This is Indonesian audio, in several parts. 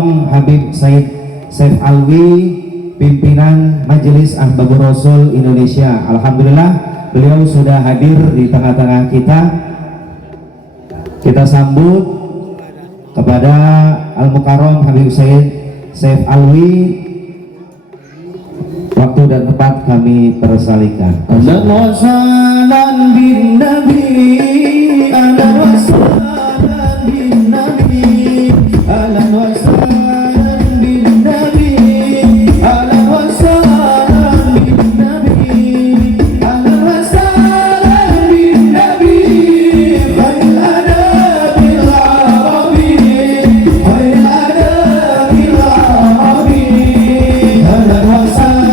Al-Mukarram Habib Said Saif Alwi, pimpinan Majelis Ahbabur Rasul Indonesia. Alhamdulillah beliau sudah hadir di tengah-tengah kita. Kita sambut kepada Al-Mukarram Habib Said Saif Alwi. Waktu dan tempat kami persalikan. Ahlan wa sahlan bin Nabi, ahlan wa sahlan bin Nabi, ahlan wa sahlan bin Nabi, ahlan wa sahlan bin Nabi, ahlan wa sahlan bin Nabi, khairul adabil arabi, khairul adabil arabi, ahlan wa sahlan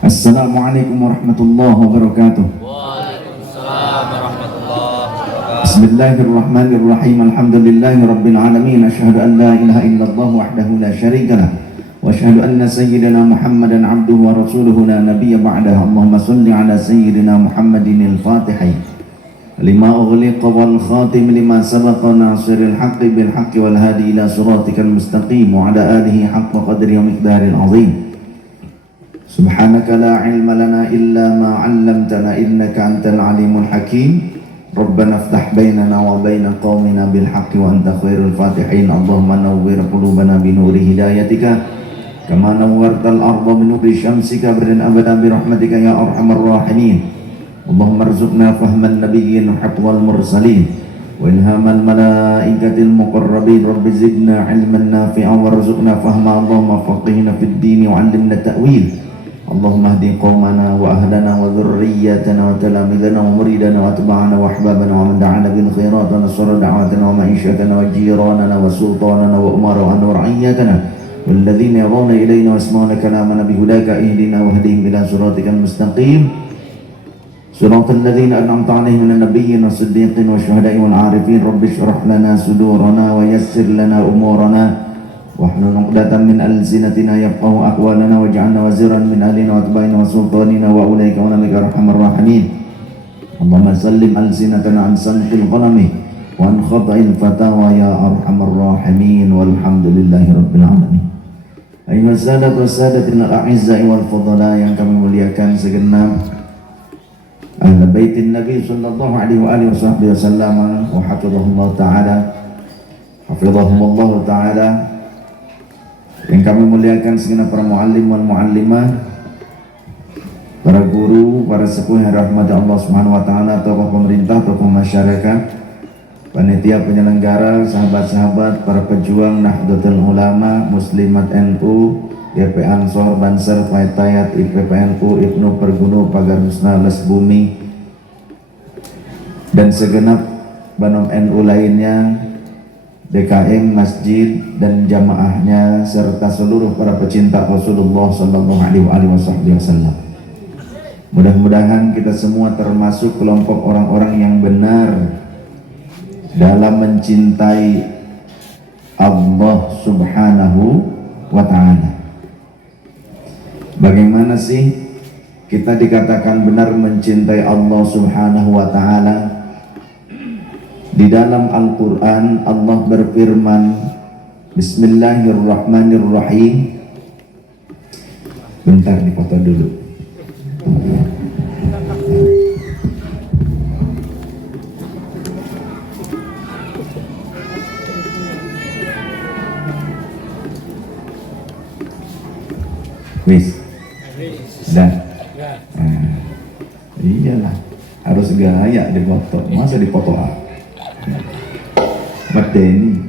Assalamualaikum warahmatullahi wabarakatuh. Waalaikumsalam warahmatullahi wabarakatuh. Bismillahirrahmanirrahim. Alhamdulillahi rabbil alamin. Asyhadu an la ilaha illallah wahdahu la syarika lah. Wa asyhadu anna sayyidina Muhammadan abduhu wa rasuluhu la nabiyya ba'dahu. Allahumma shalli ala sayyidina Muhammadin al-Fatih lima ughliqa wal khatim lima sabaqa nasiril haqqi bil haqqi wal hadi ila siratikal mustaqim wa ala alihi haqqa qadri wa miqdaril azim. Subhanaka la ilma lana illa ma 'allamtana innaka antal alimul hakim. Rabbana iftah bainana wa baina qaumina bil haqqi wa anta khairul fatihin. Allahumma nawwir qulubana bi nuri hidayatika kama nawwartal arda bi nuri syamsika bardan abada bi rahmatika ya arhamar rahimin. Allahumma arzuqna fahman nabiyyin wa hifdzal mursalin wa ilhamal malaikatil muqarrabin. Rabbi zidna ilman nafi'an warzuqna fahma. Allahumma faqihna fid din wa 'allimna ta'wil. Allahumma hdi qaumana wa ahlana wa dhurriyyatana wa talamidana wa muridana wa atba'ana wa ahbabana wa man da'ana bil khairat wa nasara da'watana wa ma'ishatana wa jiranana wa sultanana wa umarana wa ra'iyyatana walladhina yarawna ilayna wa yasma'una kalamana bihudaka ihdina wa hdihim ila siratikal mustaqim siratal ladzina an'amta 'alaihim minan nabiyyin was-siddiqin wasyuhada'i wal 'arifin. Rabbi shrah lana sudurana wa yassir lana umurana wahlul 'uqdatam min alsinatina yafqahu aqwalana waj'alna waziran min ahlina wa atba'ina wa sultanina wa ulaika wa nabika arhamar rahimin. Allahumma sallim alsinatana an sanqil qalami wa an khata'il fatawa ya arhamar rahimin walhamdulillahi rabbil alamin. Ayyuhas sadat was sadatil a'izza'i wal fadala yang kami muliakan segenap ahli baitin Nabi sallallahu alaihi wa alihi wasallam wa hafizahullah ta'ala yang kami muliakan segenap para muallim wal muallimah, para guru, para sepuh yang rahmat Allah Subhanahu wa taala, tokoh pemerintah, tokoh masyarakat, panitia penyelenggara, sahabat-sahabat, para pejuang Nahdlatul Ulama, Muslimat NU, YP Ansor, Banser, Faitayat, IPPNU, Ibnu Pergunu, Pagar Husna, Les Bumi, dan segenap Banom NU lainnya, DKM, masjid dan jamaahnya serta seluruh para pecinta Rasulullah sallallahu alaihi wasallam. Mudah-mudahan kita semua termasuk kelompok orang-orang yang benar dalam mencintai Allah Subhanahu wa ta'ala. Bagaimana sih kita dikatakan benar mencintai Allah Subhanahu wa ta'ala? Di dalam Al-Quran Allah berfirman, Bismillahirrahmanirrahim. Bentar dipoto dulu. Wis. Dah. Iyalah, harus gaya dipoto. Masa dipoto ah? Mateni.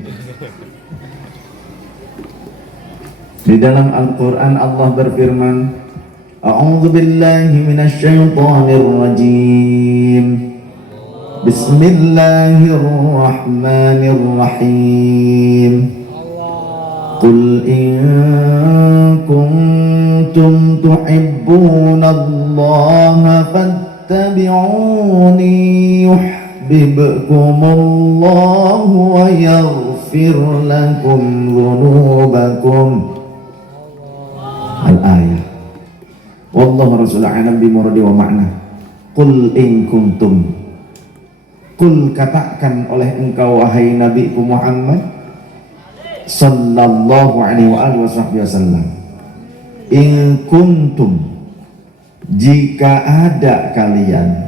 Di dalam Al-Quran Allah berfirman, A'udzu billahi minasyaitonir rajim. Bismillahirrahmanirrahim. Qul in kuntum tuhibbunallaha fattabi'uni yuhibbukumullahu wa yaghfir lakum dhunubakum. Al-ayah. Wallahu rasul a'lam bimuradi wa ma'na. Qul in kuntum. Qul, katakan oleh engkau wahai Nabi Muhammad sallallahu alaihi wa alihi wasallam, in kuntum, jika ada kalian,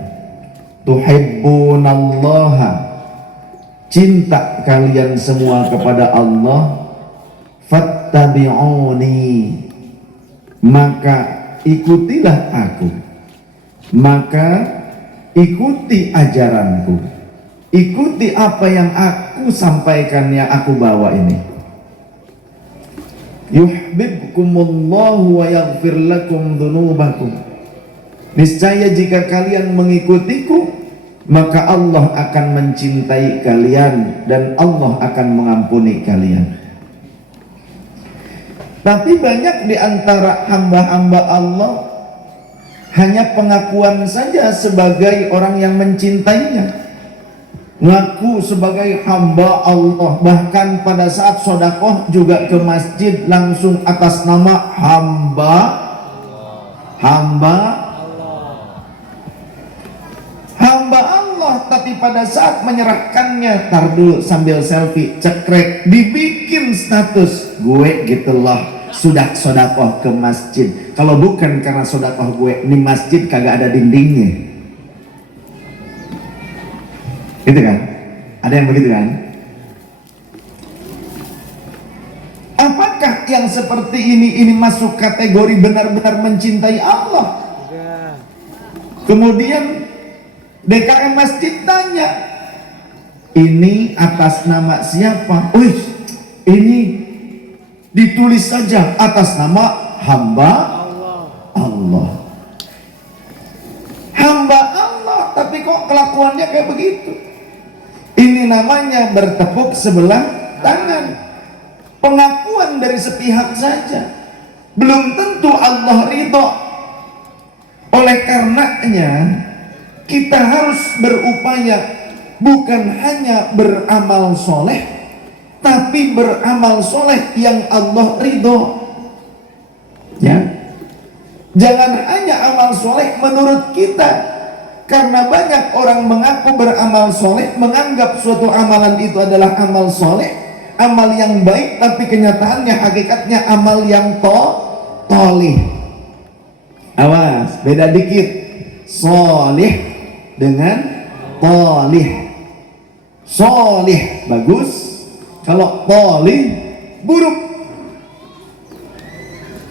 tuhibbunallaha, cinta kalian semua kepada Allah, fattabi'uni, maka ikutilah aku, maka ikuti ajaranku, ikuti apa yang aku sampaikan, yang aku bawa ini. Yuhibbukumullahu wa yaghfir lakum dzunubakum. Niscaya jika kalian mengikutiku, maka Allah akan mencintai kalian dan Allah akan mengampuni kalian. Tapi banyak di antara hamba-hamba Allah hanya pengakuan saja sebagai orang yang mencintainya, ngaku sebagai hamba Allah, bahkan pada saat sodakoh juga ke masjid langsung atas nama hamba Allah, tapi pada saat menyerahkannya, tar dulu sambil selfie, cekrek, dibikin status, gue gitulah sudah sodakoh ke masjid. Kalau bukan karena sodakoh gue, ini masjid kagak ada dindingnya. Gitu kan? Ada yang begitu kan? Apakah yang seperti ini masuk kategori benar-benar mencintai Allah? Kemudian DKM masjid tanya, ini atas nama siapa? Wih, ini ditulis saja atas nama hamba Allah. Hamba Allah, tapi kok kelakuannya kayak begitu? Ini namanya bertepuk sebelah tangan, pengakuan dari sepihak saja, belum tentu Allah ridho. Oleh karenanya kita harus berupaya bukan hanya beramal soleh, tapi beramal soleh yang Allah ridho. Ya, jangan hanya amal soleh menurut kita. Karena banyak orang mengaku beramal soleh, menganggap suatu amalan itu adalah amal soleh, amal yang baik, tapi kenyataannya hakikatnya amal yang tolih. Awas, beda dikit, solih dengan tolih. Solih bagus, kalau tolih buruk.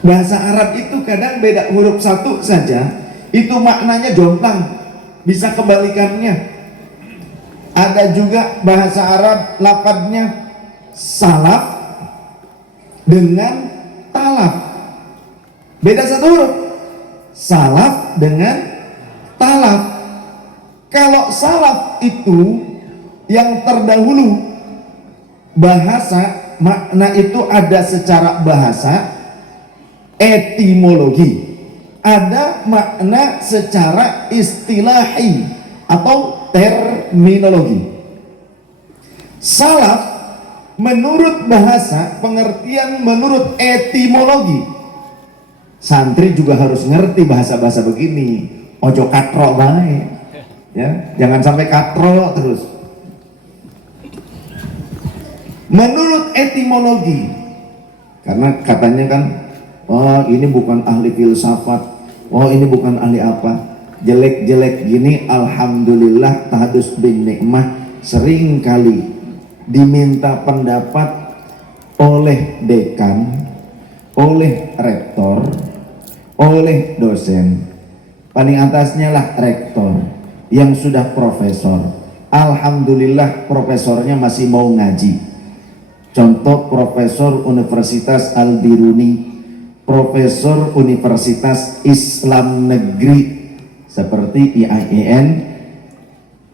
Bahasa Arab itu kadang beda huruf satu saja, itu maknanya jomplang. Bisa kebalikannya. Ada juga bahasa Arab lafadznya salaf dengan talaf, beda satu huruf. Salaf dengan talaf. Kalau salaf itu yang terdahulu, bahasa, makna itu ada secara bahasa, etimologi, ada makna secara istilahi atau terminologi. Salaf menurut bahasa, pengertian menurut etimologi. Santri juga harus ngerti bahasa-bahasa begini. Ojo katro bae. Ya, jangan sampai katro terus. Menurut etimologi, karena katanya kan, oh ini bukan ahli filsafat, oh ini bukan ahli apa, jelek-jelek gini, alhamdulillah tahadus bin nikmah sering kali diminta pendapat oleh dekan, oleh rektor, oleh dosen. Paling atasnya lah rektor yang sudah profesor. Alhamdulillah profesornya masih mau ngaji. Contoh Profesor Universitas Al-Biruni, Profesor Universitas Islam Negeri seperti IAIN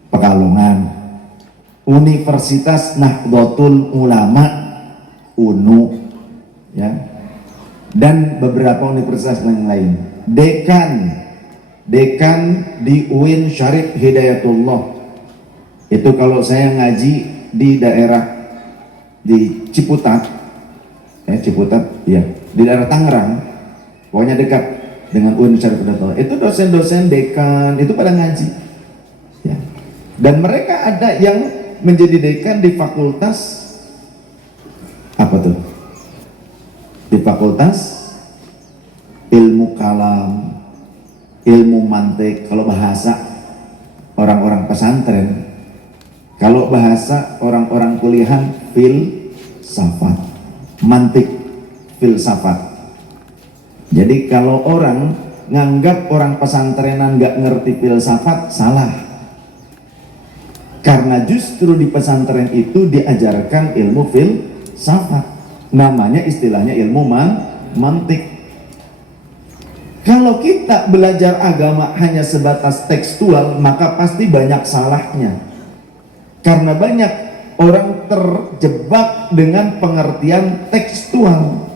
Pekalongan, Universitas Nahdlatul Ulama UNU, ya, dan beberapa universitas yang lain. Dekan di UIN Syarif Hidayatullah, itu kalau saya ngaji di daerah di Ciputat, ya, di daerah Tangerang, pokoknya dekat dengan UIN Syarif Hidayatullah, itu dosen-dosen dekan itu pada ngaji, ya, dan mereka ada yang menjadi dekan di fakultas apa tuh? Di fakultas ilmu kalam, ilmu mantik, kalau bahasa orang-orang pesantren, kalau bahasa orang-orang kuliahan filsafat, mantik, filsafat. Jadi kalau orang nganggap orang pesantrenan nggak ngerti filsafat, salah. Karena justru di pesantren itu diajarkan ilmu filsafat, namanya istilahnya ilmu mantik. Kalau kita belajar agama hanya sebatas tekstual, maka pasti banyak salahnya. Karena banyak orang terjebak dengan pengertian tekstual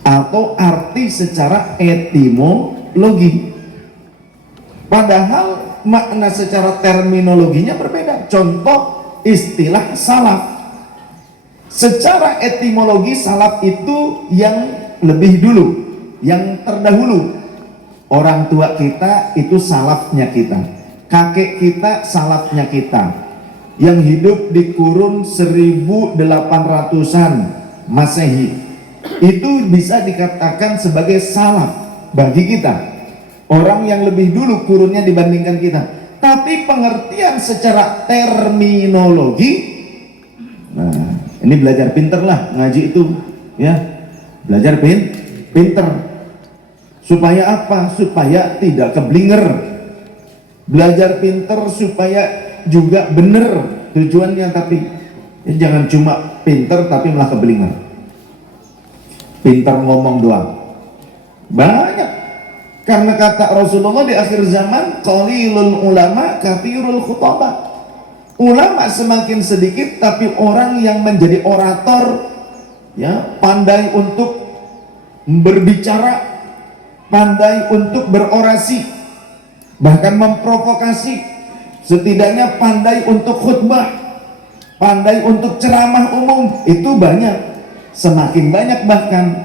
atau arti secara etimologi. Padahal makna secara terminologinya berbeda. Contoh istilah salaf. Secara etimologi salaf itu yang lebih dulu, yang terdahulu. Orang tua kita itu salafnya kita, kakek kita salafnya kita, yang hidup di kurun 1800-an Masehi, itu bisa dikatakan sebagai salaf bagi kita, orang yang lebih dulu kurunnya dibandingkan kita. Tapi pengertian secara terminologi, nah ini belajar pinter lah ngaji itu, ya, belajar pinter. Supaya apa? Supaya tidak keblinger. Belajar pinter supaya juga bener tujuannya, tapi ya, jangan cuma pinter tapi malah keblinger. Pinter ngomong doang banyak. Karena kata Rasulullah di akhir zaman, qalilul ulama kathirul khutbah. Ulama semakin sedikit tapi orang yang menjadi orator, ya, pandai untuk berbicara, pandai untuk berorasi, bahkan memprovokasi, setidaknya pandai untuk khutbah, pandai untuk ceramah umum, itu banyak. Semakin banyak bahkan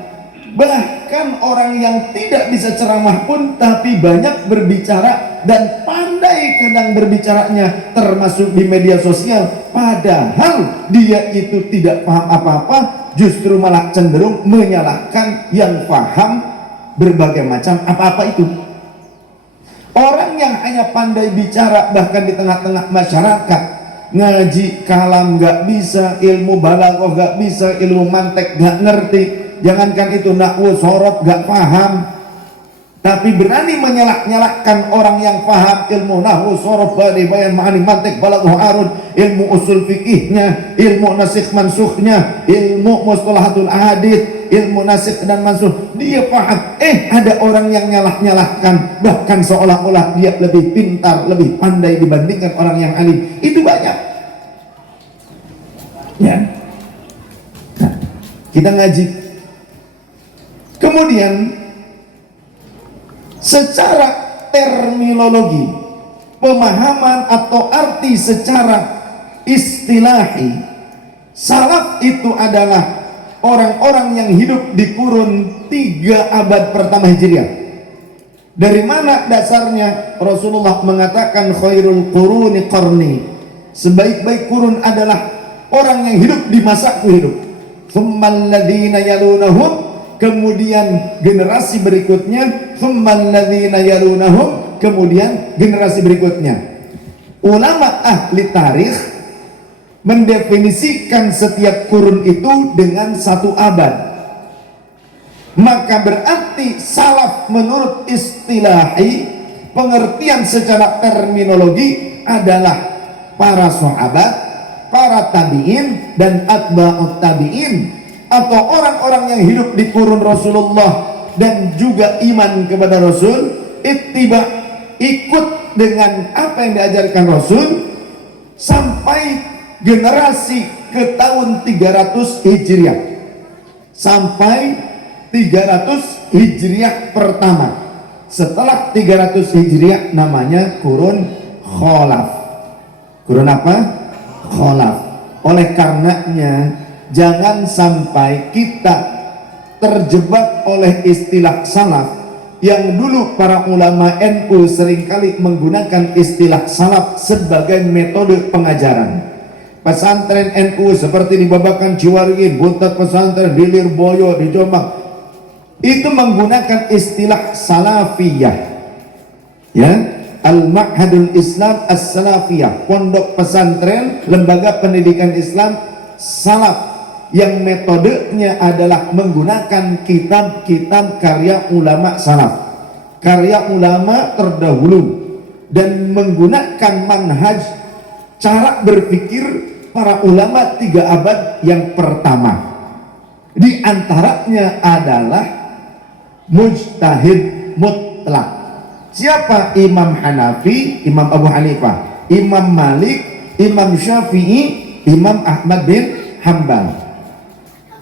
orang yang tidak bisa ceramah pun tapi banyak berbicara dan pandai kadang berbicaranya, termasuk di media sosial, padahal dia itu tidak paham apa-apa, justru malah cenderung menyalahkan yang paham berbagai macam apa-apa itu. Orang yang hanya pandai bicara bahkan di tengah-tengah masyarakat, ngaji kalam nggak bisa, ilmu balaghah nggak bisa, ilmu mantek nggak ngerti, jangankan itu nahwu sorof nggak paham, tapi berani menyalahkan orang yang paham ilmu nahwu sorof, bayan ma'ani, mantek, balaghah, arud, ilmu usul fikihnya, ilmu nasikh mansukhnya, ilmu mustalahatul hadits, ilmu nasikh dan mansuh, dia paham. Ada orang yang nyalahkan, bahkan seolah-olah dia lebih pintar, lebih pandai dibandingkan orang yang alim. Itu banyak, ya. Nah, kita ngaji, kemudian secara terminologi, pemahaman atau arti secara istilahi. Salaf itu adalah orang-orang yang hidup di kurun 3 abad pertama Hijriah. Dari mana dasarnya? Rasulullah mengatakan khairul quruni qarni, sebaik-baik kurun adalah orang yang hidup di masaku hidup. Tsummal ladzina yalunahum, kemudian generasi berikutnya. Tsummal ladzina yalunahum, kemudian generasi berikutnya. Ulama ahli tarikh mendefinisikan setiap kurun itu dengan 1 abad. Maka berarti salaf menurut istilahi, pengertian secara terminologi adalah para sahabat, para tabi'in dan atba'ut tabi'in, atau orang-orang yang hidup di kurun Rasulullah dan juga iman kepada Rasul, ittiba, ikut dengan apa yang diajarkan Rasul sampai generasi ke tahun 300 Hijriah, sampai 300 Hijriah pertama. Setelah 300 Hijriah namanya kurun kholaf. Kurun apa? Kholaf. Oleh karenanya jangan sampai kita terjebak oleh istilah salaf, yang dulu para ulama NU seringkali menggunakan istilah salaf sebagai metode pengajaran. Pesantren NU seperti di Babakan, Ciwaringin, Buntat Pesantren, di Lirboyo, di Jombang, itu menggunakan istilah salafiyah, ya, Al-Ma'hadul Islam As-Salafiyah, pondok pesantren, lembaga pendidikan Islam salaf, yang metodenya adalah menggunakan kitab-kitab karya ulama salaf, karya ulama terdahulu, dan menggunakan manhaj, cara berpikir para ulama 3 abad yang pertama. Di antaranya adalah mujtahid mutlak. Siapa? Imam Hanafi, Imam Abu Hanifah, Imam Malik, Imam Syafi'i, Imam Ahmad bin Hanbal,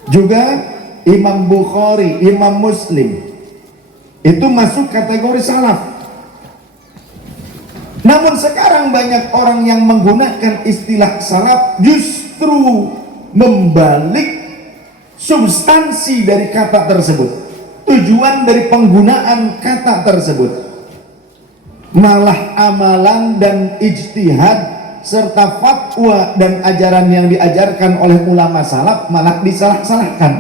juga Imam Bukhari, Imam Muslim. Itu masuk kategori salaf. Namun sekarang banyak orang yang menggunakan istilah salaf justru membalik substansi dari kata tersebut, tujuan dari penggunaan kata tersebut. Malah amalan dan ijtihad serta fatwa dan ajaran yang diajarkan oleh ulama salaf malah disalah-salahkan,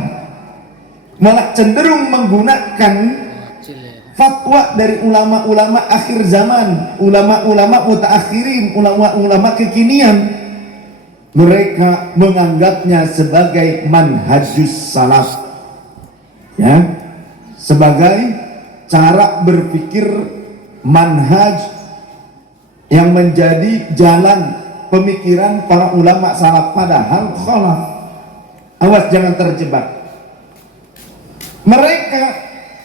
malah cenderung menggunakan fatwa dari ulama-ulama akhir zaman, ulama-ulama mutaakhirin, ulama-ulama kekinian. Mereka menganggapnya sebagai manhajus salaf, ya, sebagai cara berpikir, manhaj yang menjadi jalan pemikiran para ulama salaf, padahal kholaf. Awas jangan terjebak. Mereka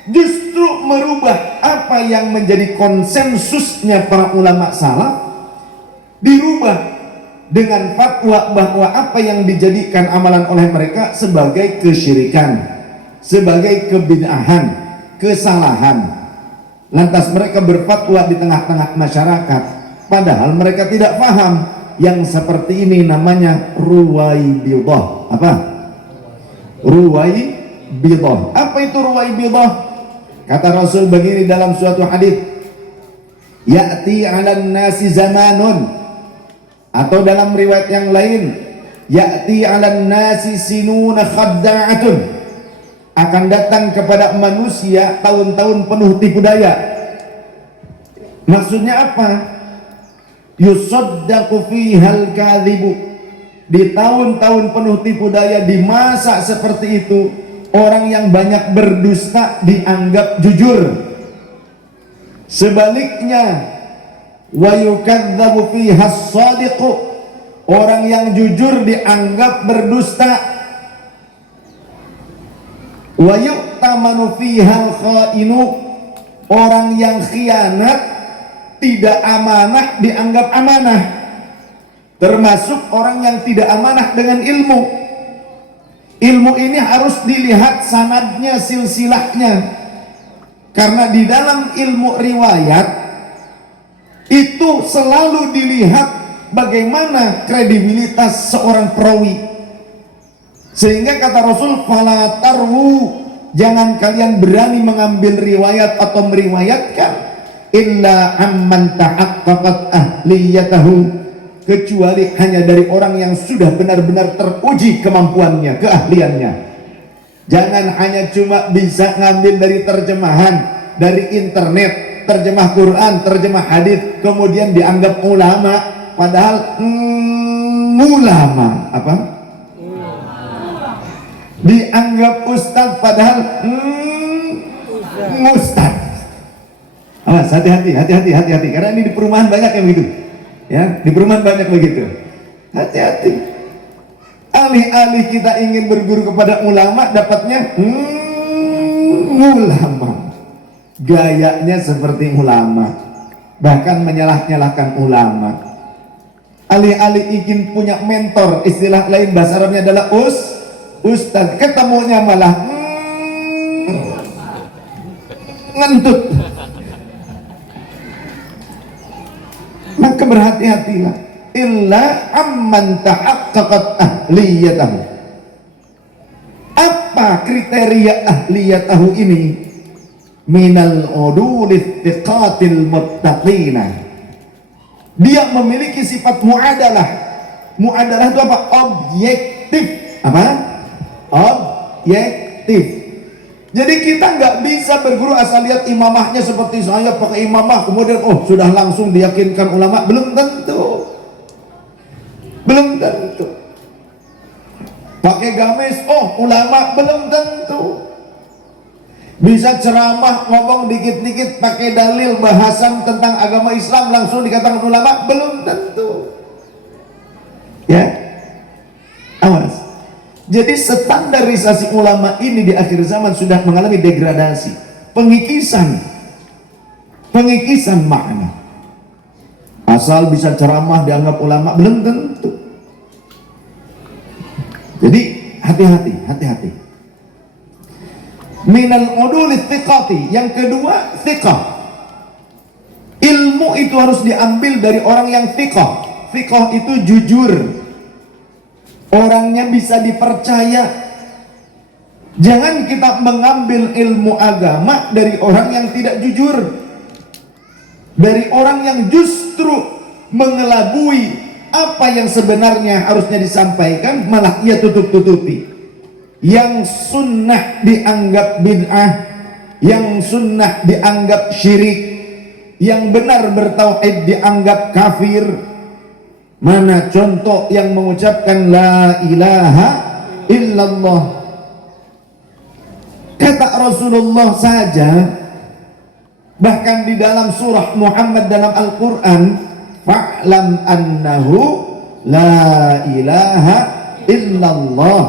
justru merubah apa yang menjadi konsensusnya para ulama salaf, dirubah dengan fatwa bahwa apa yang dijadikan amalan oleh mereka sebagai kesyirikan, sebagai kebid'ahan, kesalahan. Lantas mereka berfatwa di tengah-tengah masyarakat, padahal mereka tidak paham. Yang seperti ini namanya ruwaibidah. Apa? Ruwaibidah. Apa itu ruwaibidah? Kata Rasul begini dalam suatu hadis, ya'ti 'alan nasi zamanun, atau dalam riwayat yang lain, ya'ti 'alan nasi sinuna khadda'atun, akan datang kepada manusia tahun-tahun penuh tipu daya. Maksudnya apa? Yusaddaqu fihal kadhibu, di tahun-tahun penuh tipu daya, di masa seperti itu orang yang banyak berdusta dianggap jujur. Sebaliknya, wa yukadzabu fihas shadiqu, orang yang jujur dianggap berdusta. Wa yu'tamanu fihal khainu, orang yang khianat, tidak amanah, dianggap amanah. Termasuk orang yang tidak amanah dengan ilmu. Ilmu ini harus dilihat sanadnya, silsilahnya, karena di dalam ilmu riwayat itu selalu dilihat bagaimana kredibilitas seorang perawi. Sehingga kata Rasul, fala tarwu, jangan kalian berani mengambil riwayat atau meriwayatkan illa amman tahaqqaqat ahliyatahu, kecuali hanya dari orang yang sudah benar-benar teruji kemampuannya, keahliannya. Jangan hanya cuma bisa ngambil dari terjemahan, dari internet, terjemah Quran, terjemah hadis, kemudian dianggap ulama, padahal ulama apa? Dianggap ustaz, padahal ustaz. Awas, hati-hati, karena ini di perumahan banyak yang begitu. Ya, di perumahan banyak begitu. Hati-hati. Alih-alih kita ingin berguru kepada ulama, dapatnya ulama. Gayanya seperti ulama, bahkan menyalah-nyalahkan ulama. Alih-alih ingin punya mentor, istilah lain bahasa Arabnya adalah ustaz, ketemunya malah ngentut. Maka berhati-hatilah. Illa amman tahaqqaqat ahliyatahu. Apa kriteria ahliyatahu ini? Minal udulith thiqatil muttaqina. Dia memiliki sifat muadalah. Muadalah itu apa? Objektif. Apa? Objektif. Jadi kita nggak bisa berguru asal lihat imamahnya seperti saya pakai imamah, kemudian sudah langsung diyakinkan ulama. Belum tentu. Pakai gamis, ulama, belum tentu. Bisa ceramah, ngomong dikit-dikit pakai dalil bahasan tentang agama Islam langsung dikatakan ulama, belum tentu. Ya, awas. Jadi standarisasi ulama ini di akhir zaman sudah mengalami degradasi, pengikisan makna. Asal bisa ceramah dianggap ulama, belum tentu. Jadi hati-hati. Minal udulith thiqati. Yang kedua, thiqah. Ilmu itu harus diambil dari orang yang thiqah. Thiqah itu jujur, orangnya bisa dipercaya. Jangan kita mengambil ilmu agama dari orang yang tidak jujur, dari orang yang justru mengelabui apa yang sebenarnya harusnya disampaikan, malah ia tutup-tutupi. Yang sunnah dianggap bid'ah, yang sunnah dianggap syirik, yang benar bertauhid dianggap kafir. Mana contoh yang mengucapkan la ilaha illallah? Kata Rasulullah saja, bahkan di dalam surah Muhammad dalam Al-Quran, fa'lam annahu la ilaha illallah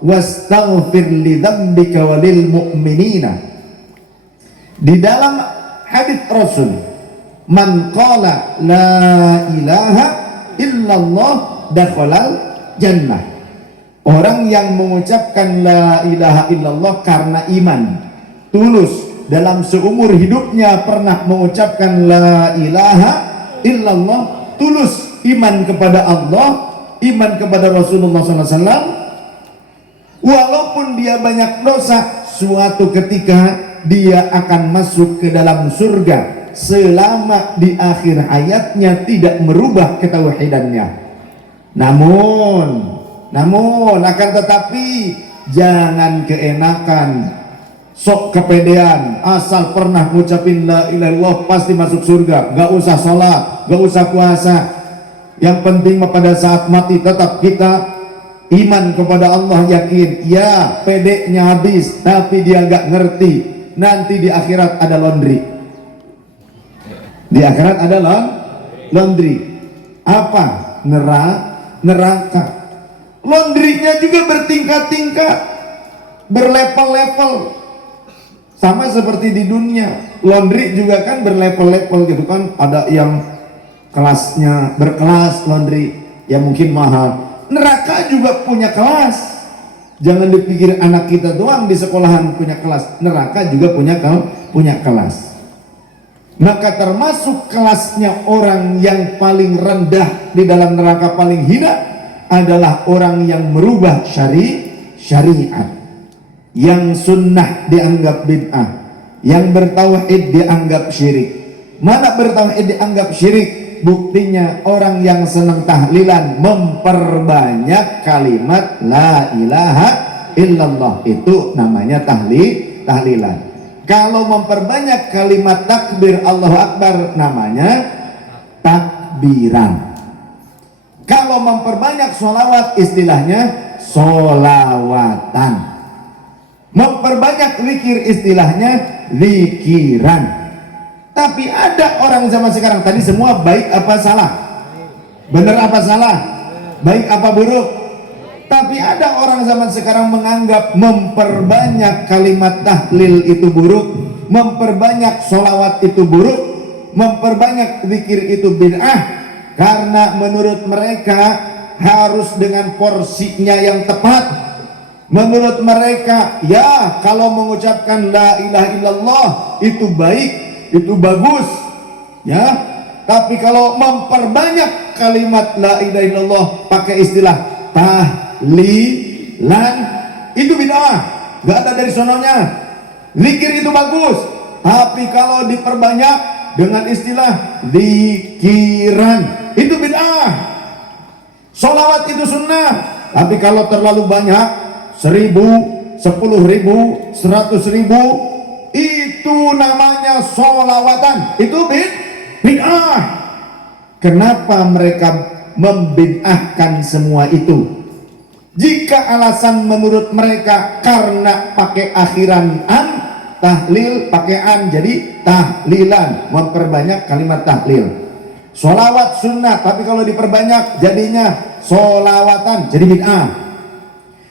wastaghfir li dzambika walil mu'minina. Di dalam hadis Rasul, man qala la ilaha illallah dakhalal jannah. Orang yang mengucapkan la ilaha illallah karena iman tulus, dalam seumur hidupnya pernah mengucapkan la ilaha illallah, tulus iman kepada Allah, iman kepada Rasulullah SAW, walaupun dia banyak dosa, suatu ketika dia akan masuk ke dalam surga selama di akhir hayatnya tidak merubah ketauhidannya. Namun akan tetapi jangan keenakan, sok kepedean, asal pernah ngucapin la ilaha illallah pasti masuk surga, gak usah sholat, gak usah puasa, yang penting pada saat mati tetap kita iman kepada Allah, yakin. Ya, pedenya habis, tapi dia gak ngerti nanti di akhirat ada laundry. Di akhirat ada laundry. Apa? Neraka. Laundrynya juga bertingkat-tingkat, berlevel-level. Sama seperti di dunia, laundry juga kan berlevel-level gitu kan. Ada yang kelasnya berkelas laundry, yang mungkin mahal. Neraka juga punya kelas. Jangan dipikir anak kita doang di sekolahan punya kelas. Neraka juga punya kelas. Maka termasuk kelasnya orang yang paling rendah di dalam neraka, paling hina adalah orang yang merubah syariat. Yang sunnah dianggap bid'ah, yang bertauhid dianggap syirik. Mana bertauhid dianggap syirik? Buktinya orang yang senang tahlilan memperbanyak kalimat la ilaha illallah, itu namanya tahlilan. Kalau memperbanyak kalimat takbir Allahu Akbar namanya takbiran. Kalau memperbanyak sholawat istilahnya sholawatan. Memperbanyak zikir istilahnya zikiran. Tapi ada orang zaman sekarang, tadi semua baik apa salah? Benar apa salah? Baik apa buruk? Tapi ada orang zaman sekarang menganggap memperbanyak kalimat tahlil itu buruk, memperbanyak sholawat itu buruk, memperbanyak zikir itu bid'ah, karena menurut mereka harus dengan porsinya yang tepat. Menurut mereka, ya kalau mengucapkan la ilaha illallah itu baik, itu bagus, ya. Tapi kalau memperbanyak kalimat la ilaha illallah pakai istilah tahlilan itu bid'ah, nggak ada dari sononya. Zikir itu bagus, tapi kalau diperbanyak dengan istilah zikiran itu bid'ah. Sholawat itu sunnah, tapi kalau terlalu banyak 1000, 10.000, 100.000 itu namanya sholawatan, itu bid'ah. Kenapa mereka membid'ahkan semua itu? Jika alasan menurut mereka karena pakai akhiran an, tahlil pakai an jadi tahlilan, memperbanyak kalimat tahlil. Sholawat sunnah, tapi kalau diperbanyak jadinya sholawatan, jadi bid'ah.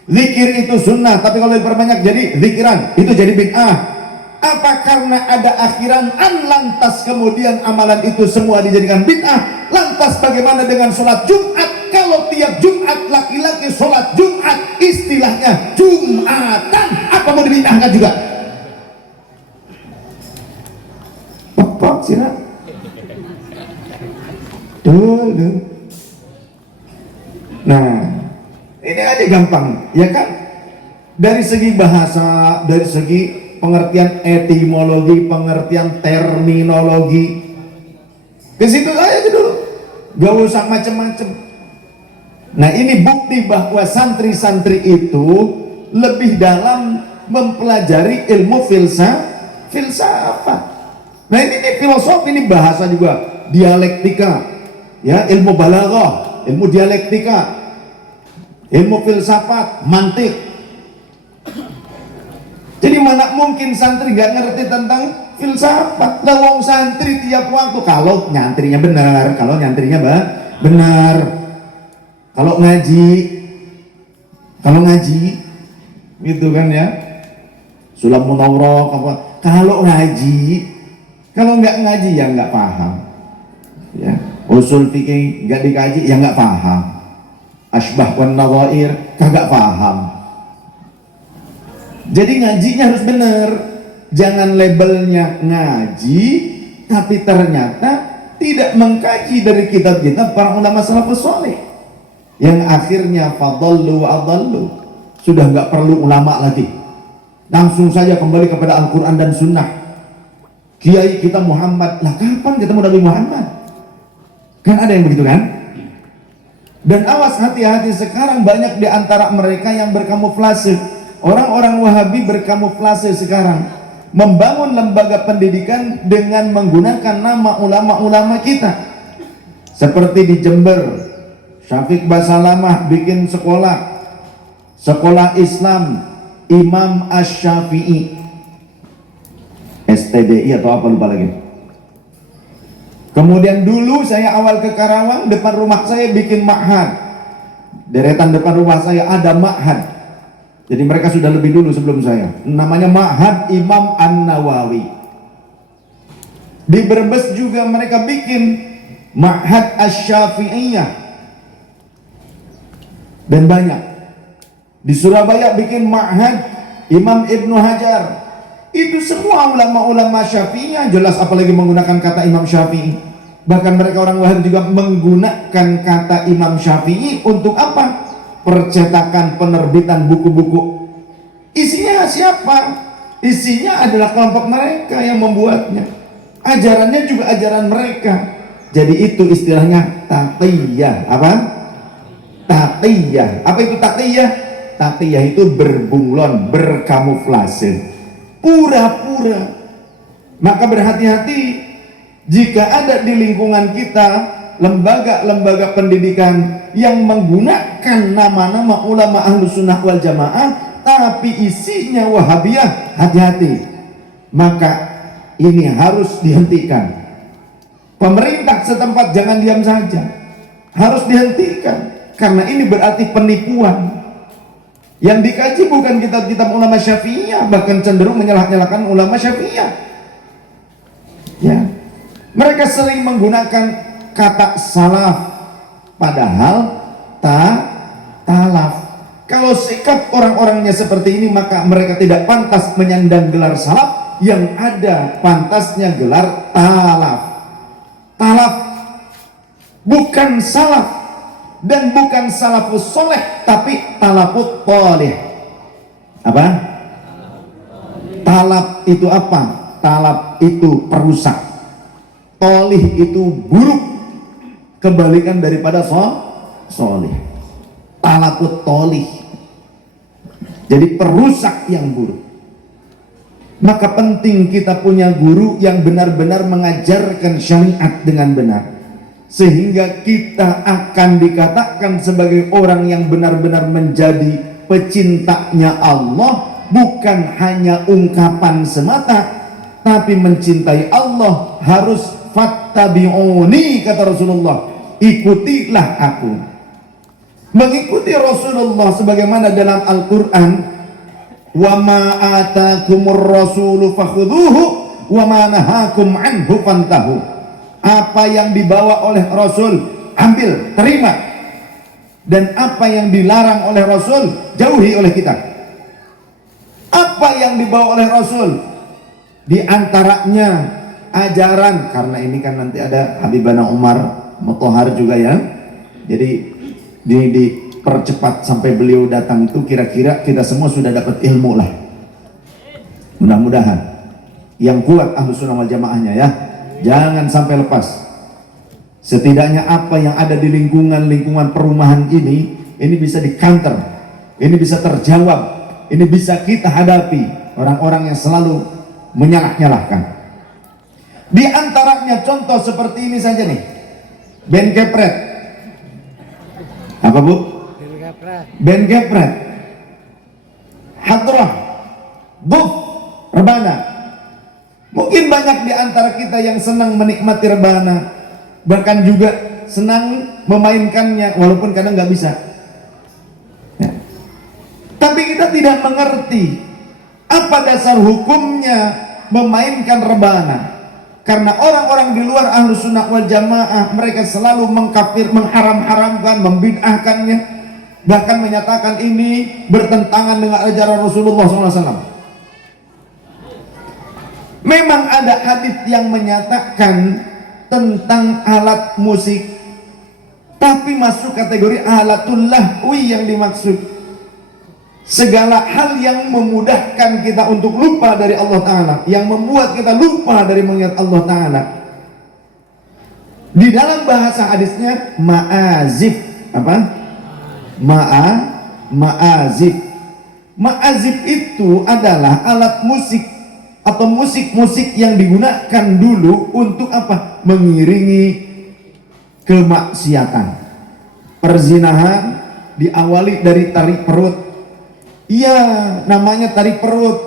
Zikir itu sunnah, tapi kalau diperbanyak jadi zikiran, itu jadi bid'ah. Apa karena ada akhiran an lantas kemudian amalan itu semua dijadikan bid'ah? Lantas bagaimana dengan sholat Jumat? Kalau tiap Jumat laki-laki sholat Jumat istilahnya Jumatan, apa mau dibid'ahkan juga? Apa sih? Nah, ini aja gampang, ya kan? Dari segi bahasa, dari segi pengertian etimologi, pengertian terminologi, ke situ aja dulu, gak usah macem-macem. Nah, ini bukti bahwa santri-santri itu lebih dalam mempelajari ilmu filsafat. Nah, ini filosofi, ini bahasa juga, dialektika, ya, ilmu balaghah, ilmu dialektika, ilmu filsafat, mantik. Jadi mana mungkin santri gak ngerti tentang filsafat? Lawang santri tiap waktu, kalau nyantrinya benar, kalau ngaji, gitu kan ya, sulam munawwarah apa? Kalau ngaji, kalau nggak ngaji ya nggak paham, ya. Usul fikih nggak dikaji ya nggak paham, asbah wan nadhair kagak paham. Jadi ngajinya harus benar, jangan labelnya ngaji tapi ternyata tidak mengkaji dari kitab-kitab para ulama salafus saleh yang akhirnya fadallu wa adallu. Sudah nggak perlu ulama lagi, langsung saja kembali kepada Al-Quran dan Sunnah. Kiai kita Muhammad, lah kapan ketemu Nabi Muhammad? Kan ada yang begitu kan? Dan awas, hati-hati, sekarang banyak di antara mereka yang berkamuflase. Orang-orang Wahabi berkamuflase sekarang, membangun lembaga pendidikan dengan menggunakan nama ulama-ulama kita. Seperti di Jember, Syafiq Basalamah bikin sekolah Islam Imam Asy-Syafi'i, STDI atau apa lupa lagi. Kemudian dulu saya awal ke Karawang, depan rumah saya bikin ma'had. Deretan depan rumah saya ada ma'had. Jadi mereka sudah lebih dulu sebelum saya. Namanya Ma'had Imam An-Nawawi. Di Brebes juga mereka bikin Ma'had Asy-Syafi'iyah. Dan banyak. Di Surabaya bikin Ma'had Imam Ibnu Hajar. Itu semua ulama-ulama Syafi'iyah jelas, apalagi menggunakan kata Imam Syafi'i. Bahkan mereka orang Wahhabi juga menggunakan kata Imam Syafi'i untuk apa? Percetakan, penerbitan buku-buku. Isinya siapa? Isinya adalah kelompok mereka yang membuatnya. Ajarannya juga ajaran mereka. Jadi itu istilahnya taqiyah. Apa? Taqiyah. Apa itu taqiyah? Taqiyah itu berbunglon, berkamuflase, pura-pura. Maka berhati-hati jika ada di lingkungan kita lembaga-lembaga pendidikan yang menggunakan nama-nama ulama Ahlus Sunnah wal Jamaah tapi isinya Wahabiyah, hati-hati. Maka ini harus dihentikan. Pemerintah setempat jangan diam saja, harus dihentikan, karena ini berarti penipuan. Yang dikaji bukan kitab-kitab ulama Syafi'iyah, bahkan cenderung menyalah-nyalahkan ulama Syafi'iyah. Ya, mereka sering menggunakan kata salaf, padahal talaf. Kalau sikap orang-orangnya seperti ini, maka mereka tidak pantas menyandang gelar salaf, yang ada pantasnya gelar talaf. Talaf bukan salaf, dan bukan salafus soleh, tapi talafut toleh. Apa? Talaf itu apa? Talaf itu perusak, tolih itu buruk, kebalikan daripada soleh. Talafut tolih, jadi perusak yang buruk. Maka penting kita punya guru yang benar-benar mengajarkan syariat dengan benar, sehingga kita akan dikatakan sebagai orang yang benar-benar menjadi pecintanya Allah, bukan hanya ungkapan semata, tapi mencintai Allah harus fattabi'uni, kata Rasulullah, ikutilah aku. Mengikuti Rasulullah sebagaimana dalam Al-Quran, wa ma atakumur rasulu fakhudhuhu wa ma nahakum anhu fantahu. Apa yang dibawa oleh Rasul, ambil, terima. Dan apa yang dilarang oleh Rasul, jauhi oleh kita. Apa yang dibawa oleh Rasul? Di antaranya ajaran, karena ini kan nanti ada Habibana Umar Mutahar juga ya. Jadi dipercepat sampai beliau datang itu, kira-kira kita semua sudah dapat ilmu lah. Mudah-mudahan yang kuat Ahlus Sunnah wal Jamaahnya ya. Jangan sampai lepas. Setidaknya apa yang ada di lingkungan perumahan ini bisa di-counter, ini bisa terjawab, ini bisa kita hadapi orang-orang yang selalu menyalah-nyalahkan. Di antaranya contoh seperti ini saja nih, Ben Kepret. Apa bu? Ben Kepret, Hadrah, Buf, Rebana. Mungkin banyak di antara kita yang senang menikmati rebana, bahkan juga senang memainkannya, walaupun kadang nggak bisa ya. Tapi kita tidak mengerti apa dasar hukumnya memainkan rebana, karena orang-orang di luar Ahlus Sunnah wal Jamaah mereka selalu mengkafir, mengharam-haramkan, membid'ahkannya, bahkan menyatakan ini bertentangan dengan ajaran Rasulullah SAW. Memang ada hadis yang menyatakan tentang alat musik, tapi masuk kategori alatul lahwi yang dimaksud. Segala hal yang memudahkan kita untuk lupa dari Allah Ta'ala, yang membuat kita lupa dari mengingat Allah Ta'ala. Di dalam bahasa hadisnya ma'azif. Apa? Ma'azif. Ma'azif itu adalah alat musik atau musik-musik yang digunakan dulu untuk apa? Mengiringi kemaksiatan. Perzinahan diawali dari tarik perut. Iya, namanya tarik perut,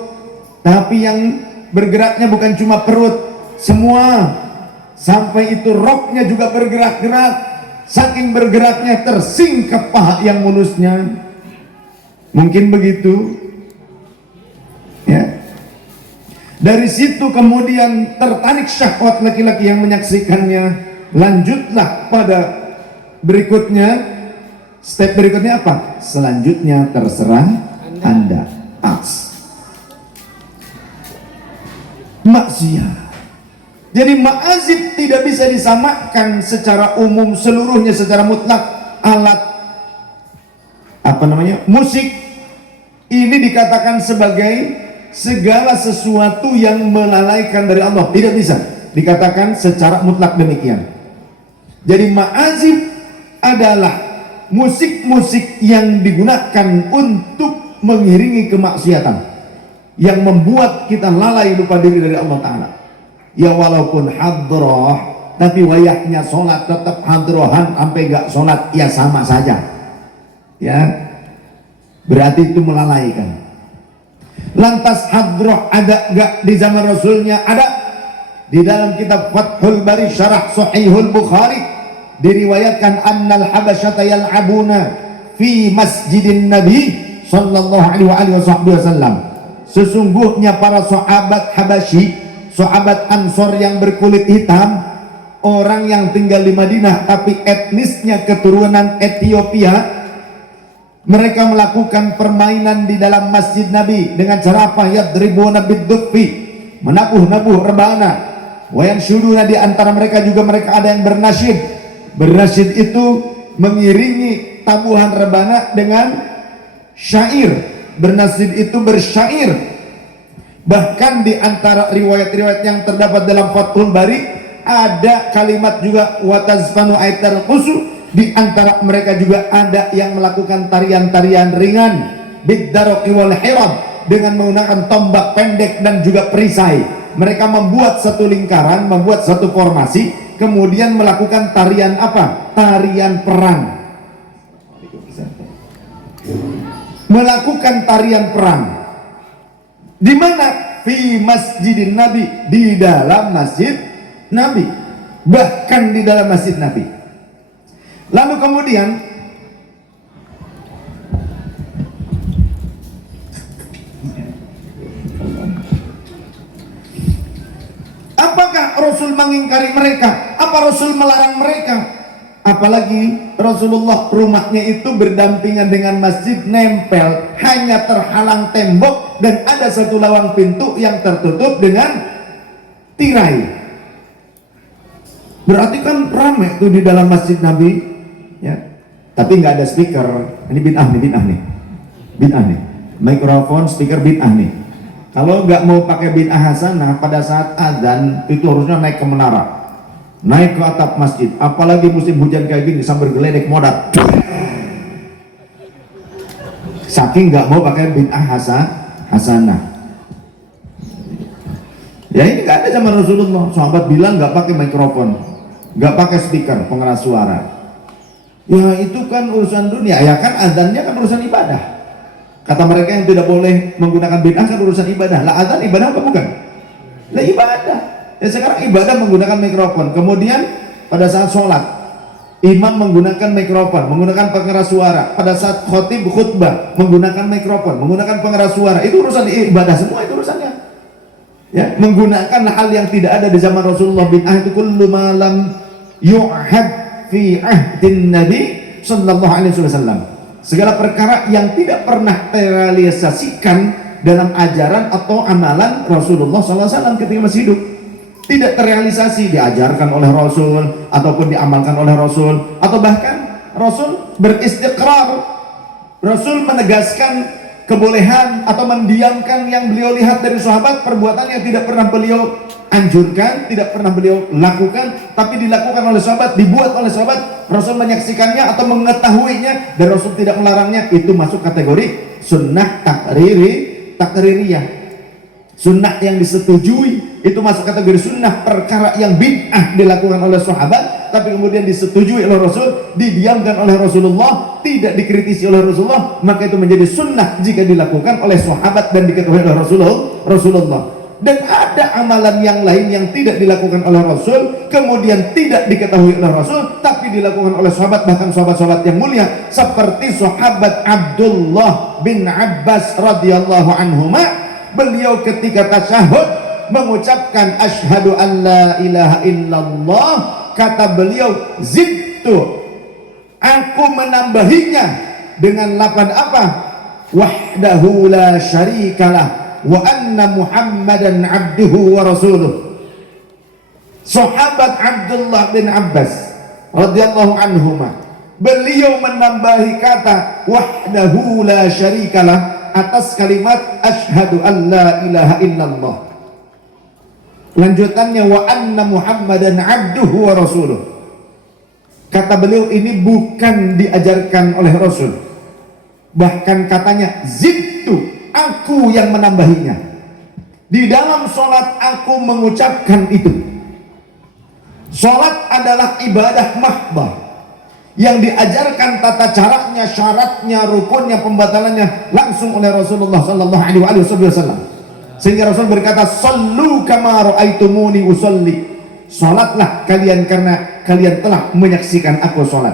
tapi yang bergeraknya bukan cuma perut, semua, sampai itu roknya juga bergerak-gerak. Saking bergeraknya tersingkap paha yang mulusnya. Mungkin begitu ya. Dari situ kemudian tertarik syahwat laki-laki yang menyaksikannya. Lanjutlah pada berikutnya. Step berikutnya apa? Selanjutnya terserah Anda. Aks. maksiat. Jadi ma'azif tidak bisa disamakan secara umum seluruhnya secara mutlak. Alat musik ini dikatakan sebagai segala sesuatu yang melalaikan dari Allah. Tidak bisa dikatakan secara mutlak demikian. Jadi ma'azif adalah musik-musik yang digunakan untuk mengiringi kemaksiatan, yang membuat kita lalai lupa diri dari Allah Ta'ala. Ya walaupun hadroh, tapi wayahnya sholat tetap hadrohan, sampai gak sholat ya sama saja. Ya, berarti itu melalaikan. Lantas hadroh ada gak di zaman Rasulnya? Ada. Di dalam kitab Fathul Bari Syarah Sahihul Bukhari diriwayatkan annal habasyata yal'abuna fi masjidin Nabi sallallahu alaihi wasallam. Sesungguhnya para sahabat Habasyi, sahabat Ansor yang berkulit hitam, orang yang tinggal di Madinah tapi etnisnya keturunan Ethiopia, mereka melakukan permainan di dalam masjid Nabi dengan cara apa? Yadribuna bid-duffi, menabuh-nabuh rebana. Wa yansyuduna, di antara mereka juga mereka ada yang bernasyid. Bernasyid itu mengiringi tabuhan rebana dengan syair. Bernasyid itu bersyair. Bahkan di antara riwayat-riwayat yang terdapat dalam Fathul Bari ada kalimat juga watazfanu aitar qusu. Di antara mereka juga ada yang melakukan tarian-tarian ringan biddaroqi wal hirab, dengan menggunakan tombak pendek dan juga perisai. Mereka membuat satu lingkaran, membuat satu formasi, kemudian melakukan tarian apa? Tarian perang. Melakukan tarian perang. Di mana? Fi masjidin Nabi, di dalam masjid Nabi. Bahkan di dalam masjid Nabi. Lalu kemudian apakah Rasul mengingkari mereka? Apa Rasul melarang mereka? Apalagi Rasulullah rumahnya itu berdampingan dengan masjid, nempel, hanya terhalang tembok dan ada satu lawang pintu yang tertutup dengan tirai. Berarti kan ramai tuh di dalam masjid Nabi, ya. Tapi nggak ada speaker. Ini bid'ah nih. Mikrofon, speaker bid'ah nih. Kalau nggak mau pakai bid'ah hasanah, pada saat azan itu harusnya naik ke menara, naik ke atap masjid. Apalagi musim hujan kayak gini sambil geledek modal. Saking nggak mau pakai bid'ah hasanah. Ya ini nggak ada zaman Rasulullah. Sahabat bilang nggak pakai mikrofon, nggak pakai speaker pengeras suara. Ya itu kan urusan dunia. Ya kan azannya kan urusan ibadah. Kata mereka yang tidak boleh menggunakan bid'ah kan urusan ibadah. Lah azan ibadah apa bukan? Lah ibadah. Ya sekarang ibadah menggunakan mikrofon. Kemudian pada saat sholat, imam menggunakan mikrofon, menggunakan pengeras suara. Pada saat khotib khutbah menggunakan mikrofon, menggunakan pengeras suara. Itu urusan ibadah semua, itu urusannya. Ya, menggunakan hal yang tidak ada di zaman Rasulullah. Bid'ah itu kullu ma lam yu'had fi ahdin Nabi sallallahu alaihi wasallam. Segala perkara yang tidak pernah terrealisasikan dalam ajaran atau amalan Rasulullah SAW ketika masih hidup. Tidak terrealisasi, diajarkan oleh Rasul ataupun diamalkan oleh Rasul, atau bahkan Rasul beristiqrar. Rasul menegaskan kebolehan atau mendiamkan yang beliau lihat dari sahabat, perbuatan yang tidak pernah beliau anjurkan, tidak pernah beliau lakukan, tapi dilakukan oleh sahabat, dibuat oleh sahabat. Rasul menyaksikannya atau mengetahuinya dan Rasul tidak melarangnya. Itu masuk kategori sunnah takririyah. Sunnah yang disetujui itu masuk kategori sunnah. Perkara yang bid'ah dilakukan oleh sahabat tapi kemudian disetujui oleh Rasul, didiamkan oleh Rasulullah, tidak dikritisi oleh Rasulullah, maka itu menjadi sunnah jika dilakukan oleh sahabat dan diketahui oleh Rasulullah. Dan ada amalan yang lain yang tidak dilakukan oleh Rasul, kemudian tidak diketahui oleh Rasul, tapi dilakukan oleh sahabat, bahkan sahabat-sahabat yang mulia, seperti sahabat Abdullah bin Abbas radhiyallahu anhuma. Beliau ketika tasyahud mengucapkan asyhadu an la ilaha illallah, kata beliau, zidtu, aku menambahinya dengan lafaz apa? Wahdahu la syarikalah, wa anna Muhammadan abduhu wa rasuluh. Sahabat Abdullah bin Abbas radhiyallahu anhuma, beliau menambahi kata wahdahu la syarikalah atas kalimat asyhadu an la ilaha illallah. Lanjutannya wa anna Muhammadan abduhu wa rasuluh. Kata beliau ini bukan diajarkan oleh Rasul, bahkan katanya zidtu, aku yang menambahinya. Di dalam sholat aku mengucapkan itu. Sholat adalah ibadah mahdah yang diajarkan tata caranya, syaratnya, rukunnya, pembatalannya langsung oleh Rasulullah sallallahu alaihi wasallam. Sehingga Rasul berkata, "Shallu kama ra'aitumuni usolli." Salatlah kalian karena kalian telah menyaksikan aku salat.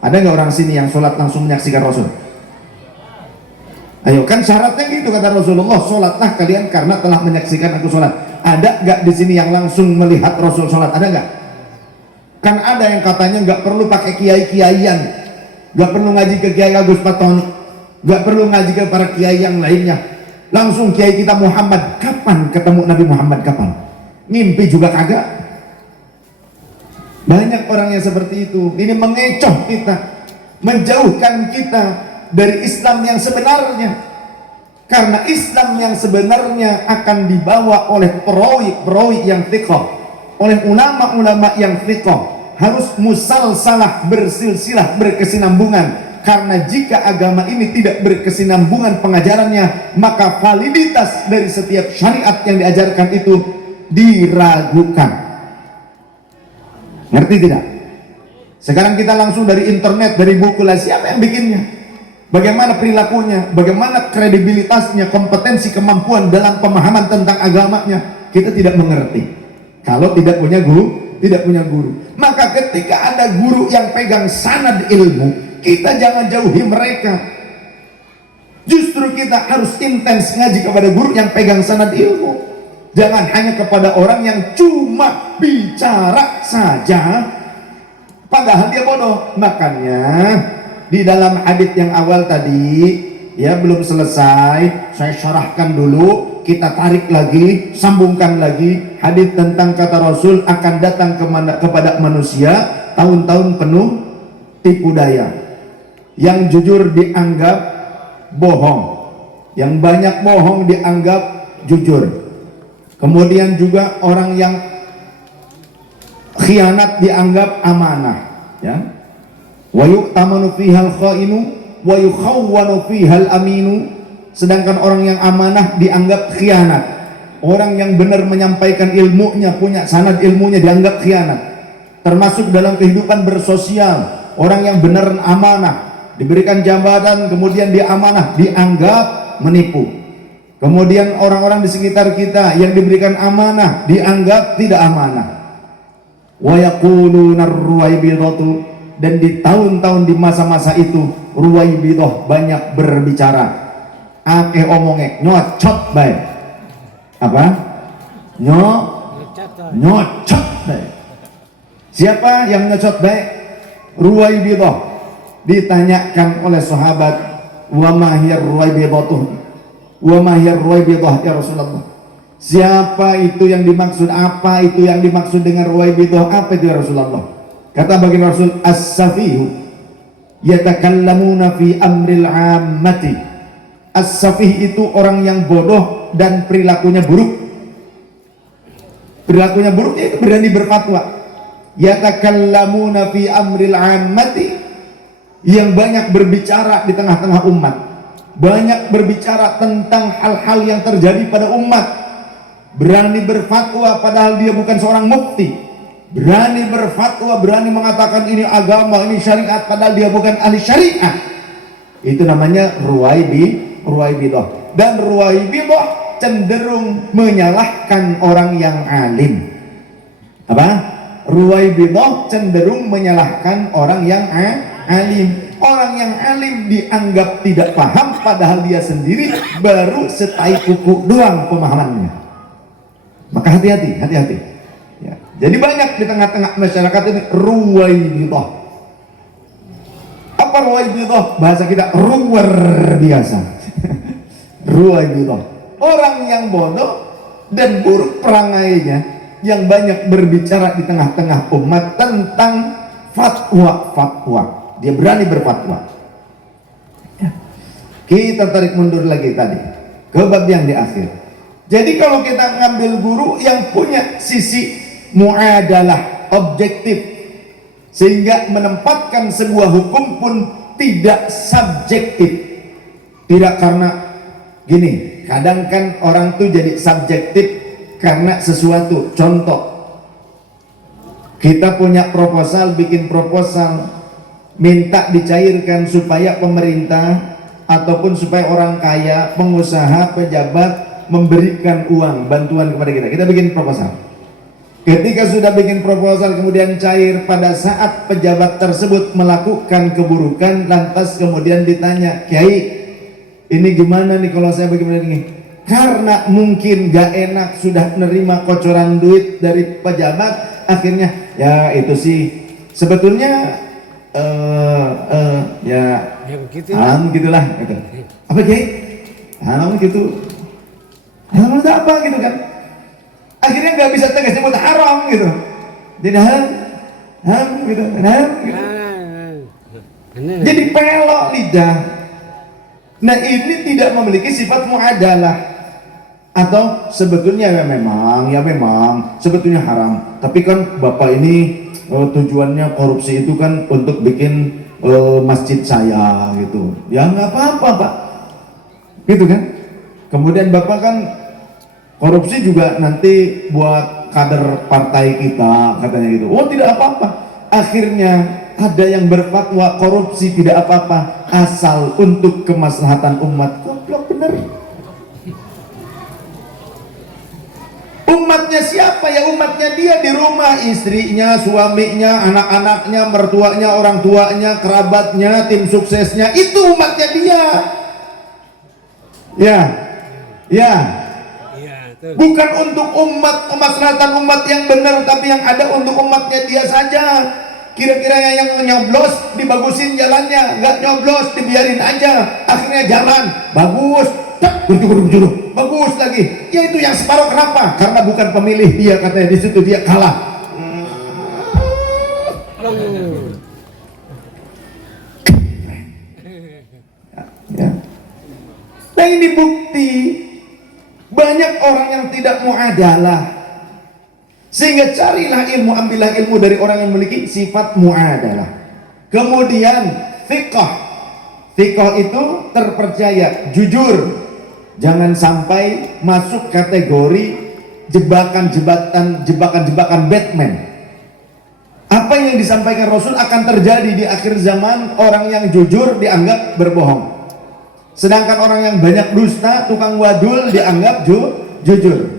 Ada nggak orang sini yang salat langsung menyaksikan Rasul? Ayo, kan syaratnya gitu kata Rasulullah, salatlah kalian karena telah menyaksikan aku salat. Ada nggak di sini yang langsung melihat Rasul salat? Ada nggak? Kan ada yang katanya nggak perlu pakai kiai-kiaian, nggak perlu ngaji ke Kiai Agus Patoni, nggak perlu ngaji ke para kiai yang lainnya. Langsung kiai kita Muhammad. Kapan ketemu Nabi Muhammad? Kapan? Ngimpi juga kagak. Banyak orang yang seperti itu. Ini mengecoh kita, menjauhkan kita dari Islam yang sebenarnya. Karena Islam yang sebenarnya akan dibawa oleh perawi yang thiqah, oleh ulama-ulama yang thiqah. Harus musalsalah, bersilsilah, berkesinambungan. Karena jika agama ini tidak berkesinambungan pengajarannya, maka validitas dari setiap syariat yang diajarkan itu diragukan. Ngerti tidak? Sekarang kita langsung dari internet, dari buku lah, siapa yang bikinnya? Bagaimana perilakunya? Bagaimana kredibilitasnya, kompetensi, kemampuan dalam pemahaman tentang agamanya? Kita tidak mengerti. Kalau tidak punya guru, Maka ketika ada guru yang pegang sanad ilmu, kita jangan jauhi mereka. Justru kita harus intens ngaji kepada guru yang pegang sanad ilmu. Jangan hanya kepada orang yang cuma bicara saja, padahal dia bodoh. Makanya di dalam hadits yang awal tadi, ya belum selesai, saya syarahkan dulu, kita tarik lagi, sambungkan lagi. Hadits tentang kata Rasul akan datang kepada manusia tahun-tahun penuh tipu daya. Yang jujur dianggap bohong, yang banyak bohong dianggap jujur. Kemudian juga orang yang khianat dianggap amanah, ya. Wa yu'tamanu fihal khainu wa yukhawwanu fihal aminu. Sedangkan orang yang amanah dianggap khianat. Orang yang benar menyampaikan ilmunya, punya sanad ilmunya dianggap khianat. Termasuk dalam kehidupan bersosial, orang yang benar amanah, diberikan jabatan kemudian dia amanah, dianggap menipu. Kemudian orang-orang di sekitar kita yang diberikan amanah dianggap tidak amanah. Wa yaquluna ar-ruwaybidatu, dan di tahun-tahun di masa-masa itu ruwaybidah banyak berbicara. Ake omonge nyocot bae. Apa? Nyocot bae. Siapa yang nyocot bae? Ruwaybidah. Ditanyakan oleh sahabat, wa ma hiya ruwaybidatuh, wa ma hiya ruwaybidah ya Rasulullah. Siapa itu yang dimaksud? Apa itu yang dimaksud dengan ruwaybidah? Apa itu ya Rasulullah? Kata baginda Rasul, as-safihu yatakallamuna fi amril ammati. As-safih itu orang yang bodoh dan perilakunya buruk. Perilakunya buruk itu berani berfatwa. Yatakallamuna fi amril ammati, yang banyak berbicara di tengah-tengah umat, banyak berbicara tentang hal-hal yang terjadi pada umat, berani berfatwa padahal dia bukan seorang mufti, berani berfatwa, berani mengatakan ini agama, ini syariat padahal dia bukan ahli syariat. Itu namanya ruwaybidah. Dan ruwaybidah cenderung menyalahkan orang yang alim. Apa? Ruwaybidah cenderung menyalahkan orang yang alim. Orang yang alim dianggap tidak paham padahal dia sendiri baru setai kuku doang pemahamannya. Maka hati-hati. Ya. Jadi banyak di tengah-tengah masyarakat ini ruwaybidah. Apa ruwaybidah? Bahasa kita luar biasa. Ruwaybidah. orang yang bodoh dan buruk perangainya, yang banyak berbicara di tengah-tengah umat tentang fatwa. Dia berani berfatwa. Ya. Kita tarik mundur lagi tadi ke bab yang di akhir. Jadi kalau kita ngambil guru yang punya sisi muadalah, objektif, sehingga menempatkan sebuah hukum pun tidak subjektif. Tidak karena gini, kadang kan orang tuh jadi subjektif karena sesuatu. Contoh, kita punya proposal, bikin proposal, minta dicairkan supaya pemerintah ataupun supaya orang kaya, pengusaha, pejabat memberikan uang bantuan kepada kita. Kita bikin proposal. Ketika sudah bikin proposal kemudian cair, pada saat pejabat tersebut melakukan keburukan, lantas kemudian ditanya, Kiai, ini gimana nih kalau saya bagaimana ini? Karena mungkin gak enak sudah menerima kocoran duit dari pejabat, akhirnya ya itu sih sebetulnya gitulah gitu. Apa Kiai? Gitu. Haram itu apa gitu kan? Akhirnya nggak bisa tegas nyebut haram gitu. Jadi haram gitu. Jadi pelok lidah. Nah ini tidak memiliki sifat muadalah. Atau sebetulnya ya memang sebetulnya haram. Tapi kan Bapak ini tujuannya korupsi itu kan untuk bikin masjid saya gitu. Ya nggak apa-apa Pak. Gitu kan? Kemudian Bapak kan korupsi juga nanti buat kader partai kita, katanya gitu. Oh tidak apa-apa. Akhirnya ada yang berfatwa korupsi tidak apa-apa asal untuk kemaslahatan umat. Goblok bener. Umatnya siapa ya? Umatnya dia di rumah, istrinya, suaminya, anak-anaknya, mertuanya, orang tuanya, kerabatnya, tim suksesnya. Itu umatnya dia. Ya. Bukan untuk umat, kemaslahatan umat yang benar, tapi yang ada untuk umatnya dia saja. Kira-kira yang nyoblos dibagusin jalannya, nggak nyoblos dibiarin aja. Akhirnya jalan bagus, bagus lagi. Ya itu yang separuh, kenapa? Karena bukan pemilih dia, katanya di situ dia kalah. Ya. Nah ini bukti banyak orang yang tidak muadalah, sehingga carilah ilmu, ambillah ilmu dari orang yang memiliki sifat muadalah. Kemudian thiqah itu terpercaya, jujur, jangan sampai masuk kategori jebakan Batman. Apa yang disampaikan Rasul akan terjadi di akhir zaman, orang yang jujur dianggap berbohong. Sedangkan orang yang banyak dusta, tukang wadul dianggap jujur.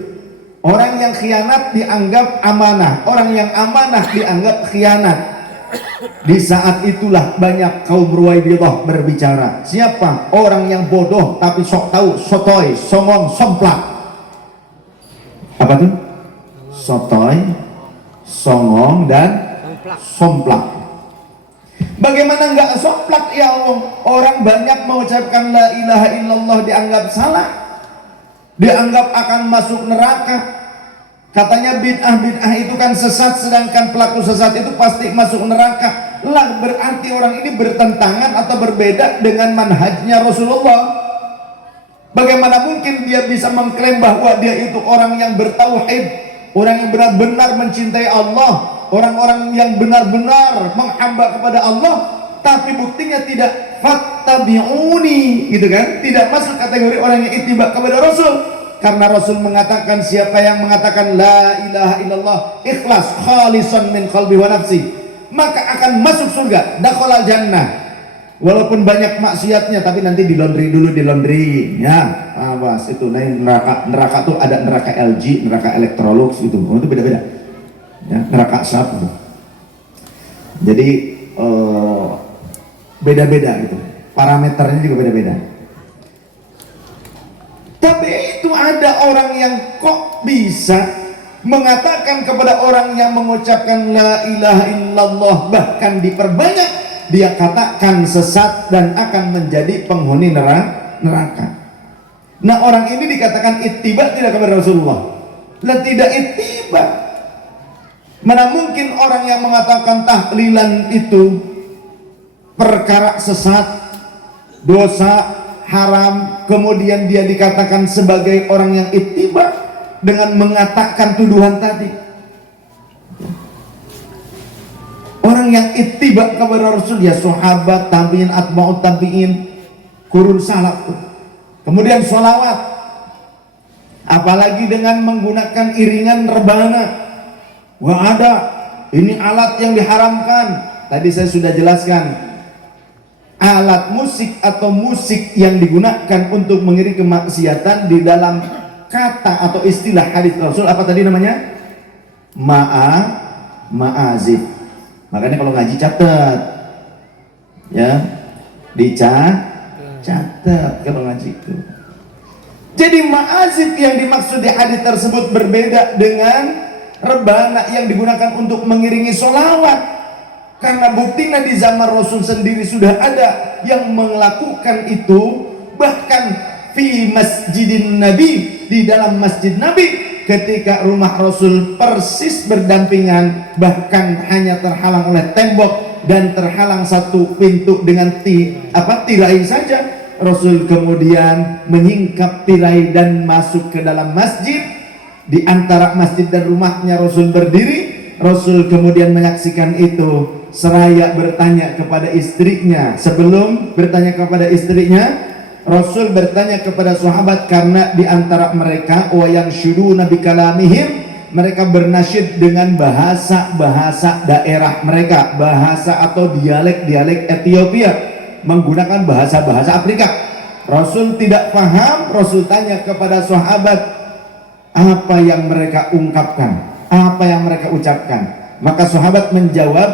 Orang yang khianat dianggap amanah. Orang yang amanah dianggap khianat. Di saat itulah banyak kaum Ruwaibidah berbicara. Siapa? Orang yang bodoh tapi sok tahu, sotoy, songong, somplak. Apa tuh? Sotoy, songong, dan somplak. Bagaimana enggak somplak ya Allah? Orang banyak mengucapkan la ilaha illallah dianggap salah, dianggap akan masuk neraka. Katanya bid'ah itu kan sesat, sedangkan pelaku sesat itu pasti masuk neraka. Lah berarti orang ini bertentangan atau berbeda dengan manhajnya Rasulullah. Bagaimana mungkin dia bisa mengklaim bahwa dia itu orang yang bertauhid, orang yang benar-benar mencintai Allah, orang-orang yang benar-benar menghamba kepada Allah, tapi buktinya tidak fattabi'uni, gitu kan? Tidak masuk kategori orang yang ittiba kepada Rasul. Karena Rasul mengatakan, siapa yang mengatakan la ilaha illallah ikhlas khalisan min qalbi wa nafsi, maka akan masuk surga, dakhalal jannah. Walaupun banyak maksiatnya, tapi nanti di laundry dulu, ya. Awas itu, nah neraka tuh ada neraka LG, neraka Electrolux itu beda-beda. Ya, neraka syaf gitu. Jadi beda-beda gitu, parameternya juga beda-beda. Tapi itu ada orang yang kok bisa mengatakan kepada orang yang mengucapkan la ilaha illallah, bahkan diperbanyak, dia katakan sesat dan akan menjadi penghuni neraka. Nah, orang ini dikatakan ittiba tidak kepada Rasulullah. Lah tidak ittiba. Mana mungkin orang yang mengatakan tahlilan itu perkara sesat, dosa, haram, kemudian dia dikatakan sebagai orang yang ittiba dengan mengatakan tuduhan tadi. Orang yang ittiba kepada Rasul ya sahabat, tabi'in, atba'ut tabi'in, kurun salaf. Kemudian sholawat, apalagi dengan menggunakan iringan rebana. Wah, ada ini alat yang diharamkan. Tadi saya sudah jelaskan, alat musik atau musik yang digunakan untuk mengiringi kemaksiatan di dalam kata atau istilah hadis Rasul apa tadi namanya? Ma'azif. Makanya kalau ngaji catat, ya, catat kalau ngaji itu. Jadi ma'azif yang dimaksud di hadis tersebut berbeda dengan rebana yang digunakan untuk mengiringi sholawat. Karena buktinya di zaman Rasul sendiri sudah ada yang melakukan itu, bahkan fi masjidin Nabi, di dalam masjid Nabi, ketika rumah Rasul persis berdampingan, bahkan hanya terhalang oleh tembok dan terhalang satu pintu dengan tirai saja, Rasul kemudian menyingkap tirai dan masuk ke dalam masjid. Di antara masjid dan rumahnya Rasul berdiri. Rasul kemudian menyaksikan itu, seraya bertanya kepada istrinya. Sebelum bertanya kepada istrinya, Rasul bertanya kepada sahabat, karena di antara mereka wayang syuduna bi kalamihim, mereka bernasyid dengan bahasa-bahasa daerah mereka, bahasa atau dialek-dialek Ethiopia, menggunakan bahasa-bahasa Afrika. Rasul tidak paham. Rasul tanya kepada sahabat, apa yang mereka ungkapkan, apa yang mereka ucapkan. Maka sahabat menjawab,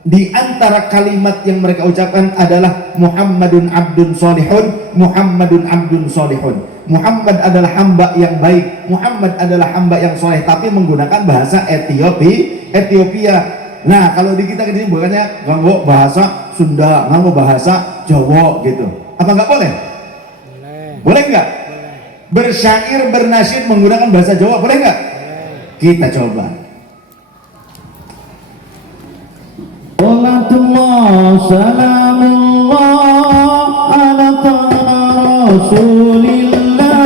di antara kalimat yang mereka ucapkan adalah Muhammadun abdun solihun, Muhammadun abdun solihun. Muhammad adalah hamba yang baik, Muhammad adalah hamba yang soleh, tapi menggunakan bahasa Ethiopia. Nah, kalau di kita ini bukannya nganggo bahasa Sunda, nganggo bahasa Jawa gitu. Apa nggak boleh? Boleh nggak? Bersyair, bernasyid menggunakan bahasa Jawa boleh nggak? Kita coba. Salatullah salamullah ala Rasulillah.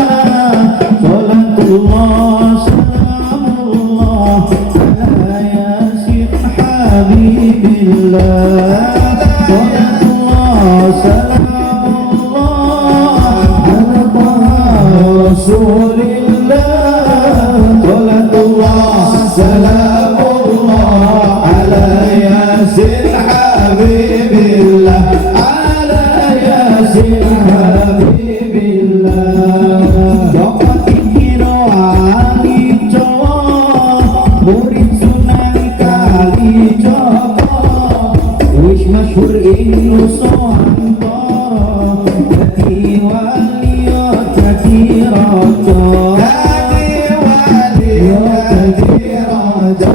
Salatullah salamullah ala yasin habibillah. Salatullah salamullah ala Rasulillah. Salatullah salamullah ala yasin habibillah, ala yasin habibillah. Dapat dikira Jawa, murid Sunan Kalijaga, wis masyhur ing Nusantara, dadi wali dadi raja, dadi wali dadi raja.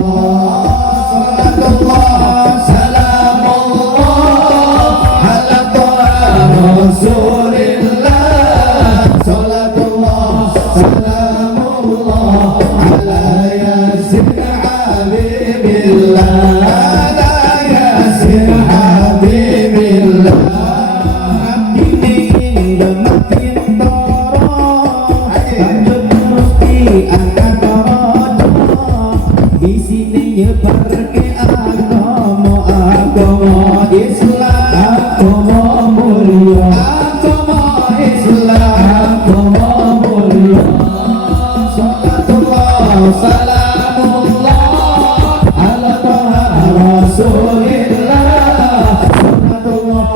Rasulillah, salatullah salamullah ala yasin habibillah, ala yasin habibillah. Abdi makin toro, lanjut mesti angkat raja, di sini nyebarke agama Islam, agama mulia, agama Islam, agama mulia. Salatullah salamullah ala Rasulillah. Salatullah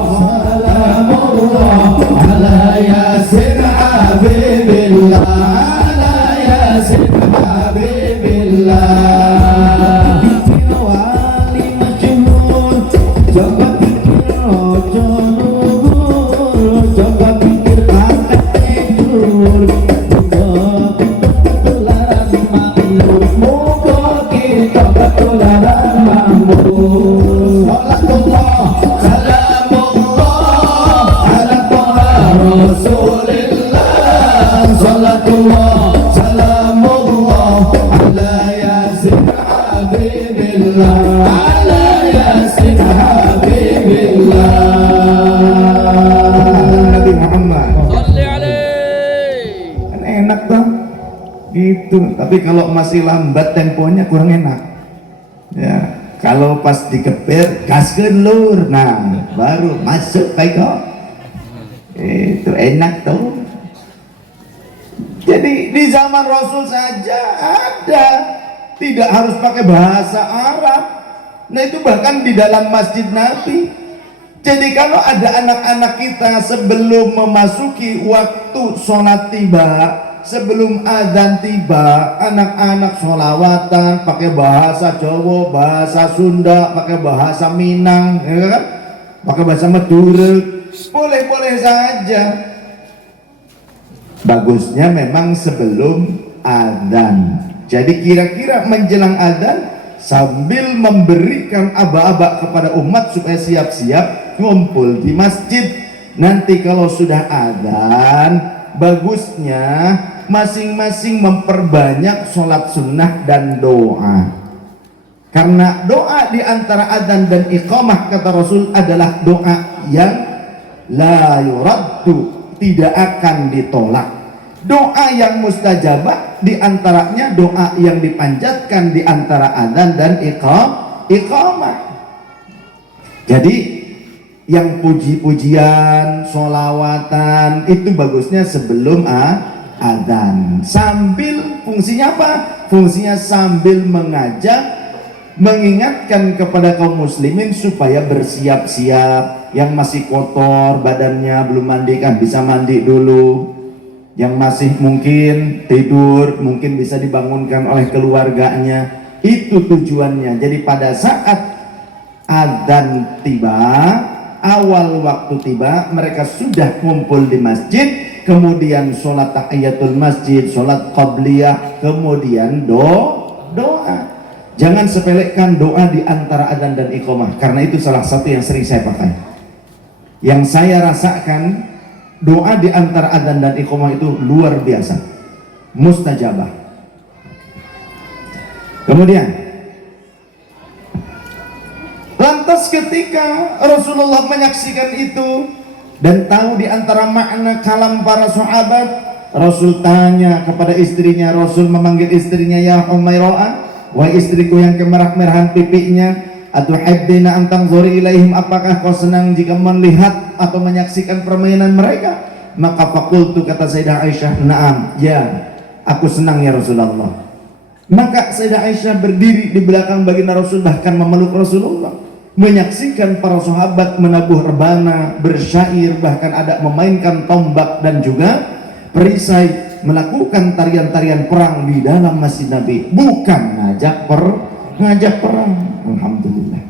salamullah ala yasin habibillah, ala yasin habibillah. Rasulillah, salatullah salamullah ala yasin habibillah ala yasin habibillah Nabi Muhammad. Salli alaihi. Kan enak tuh gitu, tapi kalau masih lambat temponya kurang enak ya. Kalau pas dikepir gaskeun lur, nah baru masuk baik kok, itu enak tuh. Jadi di zaman Rasul saja ada, tidak harus pakai bahasa Arab. Nah itu bahkan di dalam masjid Nabi. Jadi kalau ada anak-anak kita sebelum memasuki waktu sholat tiba, sebelum adzan tiba, anak-anak sholawatan pakai bahasa Jawa, bahasa Sunda, pakai bahasa Minang, ya kan? Pakai bahasa Madura, boleh-boleh saja. Bagusnya memang sebelum adzan. Jadi kira-kira menjelang adzan sambil memberikan aba-aba kepada umat supaya siap-siap ngumpul di masjid. Nanti kalau sudah adzan, bagusnya masing-masing memperbanyak sholat sunnah dan doa. Karena doa di antara adzan dan iqamah kata Rasul adalah doa yang la yuraddu, tidak akan ditolak. Doa yang mustajabah di antaranya doa yang dipanjatkan di antara adzan dan iqamah. Jadi yang puji-pujian, sholawatan itu bagusnya sebelum adzan. Sambil fungsinya apa? Fungsinya sambil mengajak, mengingatkan kepada kaum muslimin supaya bersiap-siap. Yang masih kotor badannya belum mandi kan bisa mandi dulu. Yang masih mungkin tidur mungkin bisa dibangunkan oleh keluarganya. Itu tujuannya. Jadi pada saat adzan tiba, awal waktu tiba, mereka sudah kumpul di masjid, kemudian sholat tahiyatul masjid, sholat qabliyah, kemudian doa. Jangan sepelekan doa di antara adzan dan iqamah, karena itu salah satu yang sering saya pakai. Yang saya rasakan, doa di antara adzan dan iqamah itu luar biasa, mustajabah. Kemudian lantas ketika Rasulullah menyaksikan itu dan tahu di antara makna kalam para sahabat, Rasul tanya kepada istrinya, Rasul memanggil istrinya, ya Umairah, wahai istriku yang kemerah-merahan pipinya, atuhibbina an tanzuri ilaihim, apakah kau senang jika melihat atau menyaksikan permainan mereka? Maka faqultu, kata Sayyidah Aisyah, na'am, ya, aku senang ya Rasulullah. Maka Sayyidah Aisyah berdiri di belakang baginda Rasul, bahkan memeluk Rasulullah, menyaksikan para sahabat menabuh rebana, bersyair, bahkan ada memainkan tombak dan juga perisai, melakukan tarian-tarian perang di dalam masjid Nabi, bukan ngajak perang. Alhamdulillah.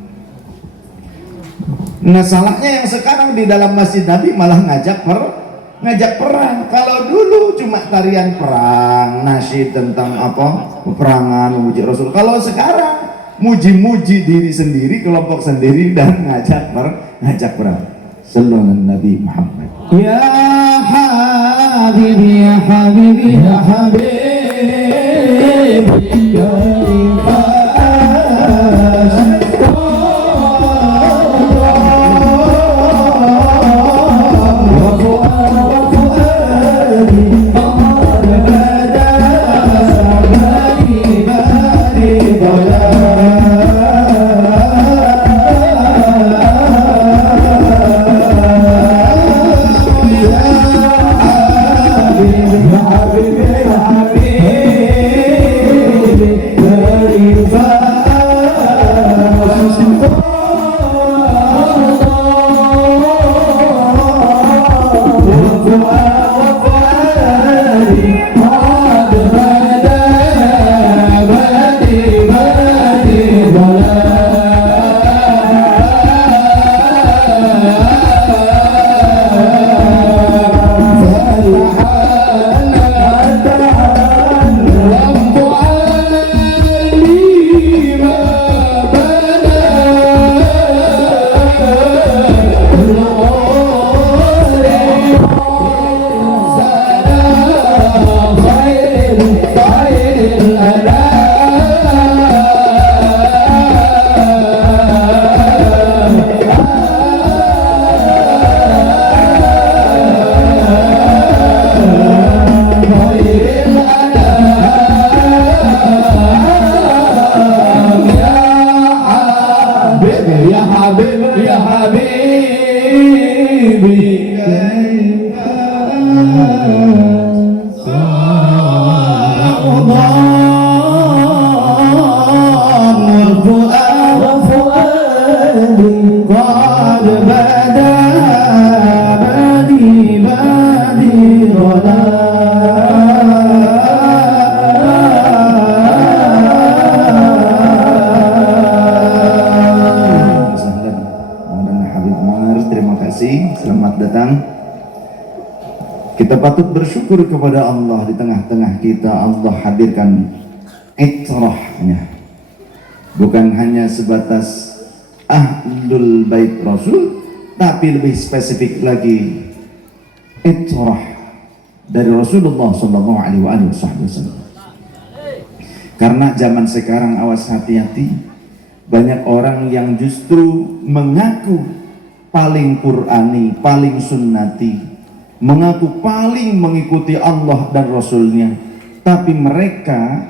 Nah salahnya yang sekarang di dalam masjid Nabi malah ngajak perang. Kalau dulu cuma tarian perang, nasyid tentang apa, peperangan, memuji Rasul. Kalau sekarang muji-muji diri sendiri, kelompok sendiri, dan ngajak perang. Sallallahu Nabi Muhammad. Ya Habibi, ya Habibi, ya Habibi, ya datang. Kita patut bersyukur kepada Allah, di tengah-tengah kita Allah hadirkan itrahnya, bukan hanya sebatas ahlul bait Rasul, tapi lebih spesifik lagi itrah dari Rasulullah sallallahu alaihi wasallam. Karena zaman sekarang, awas hati-hati, banyak orang yang justru mengaku paling Qur'ani, paling sunnati, mengaku paling mengikuti Allah dan Rasulnya, tapi mereka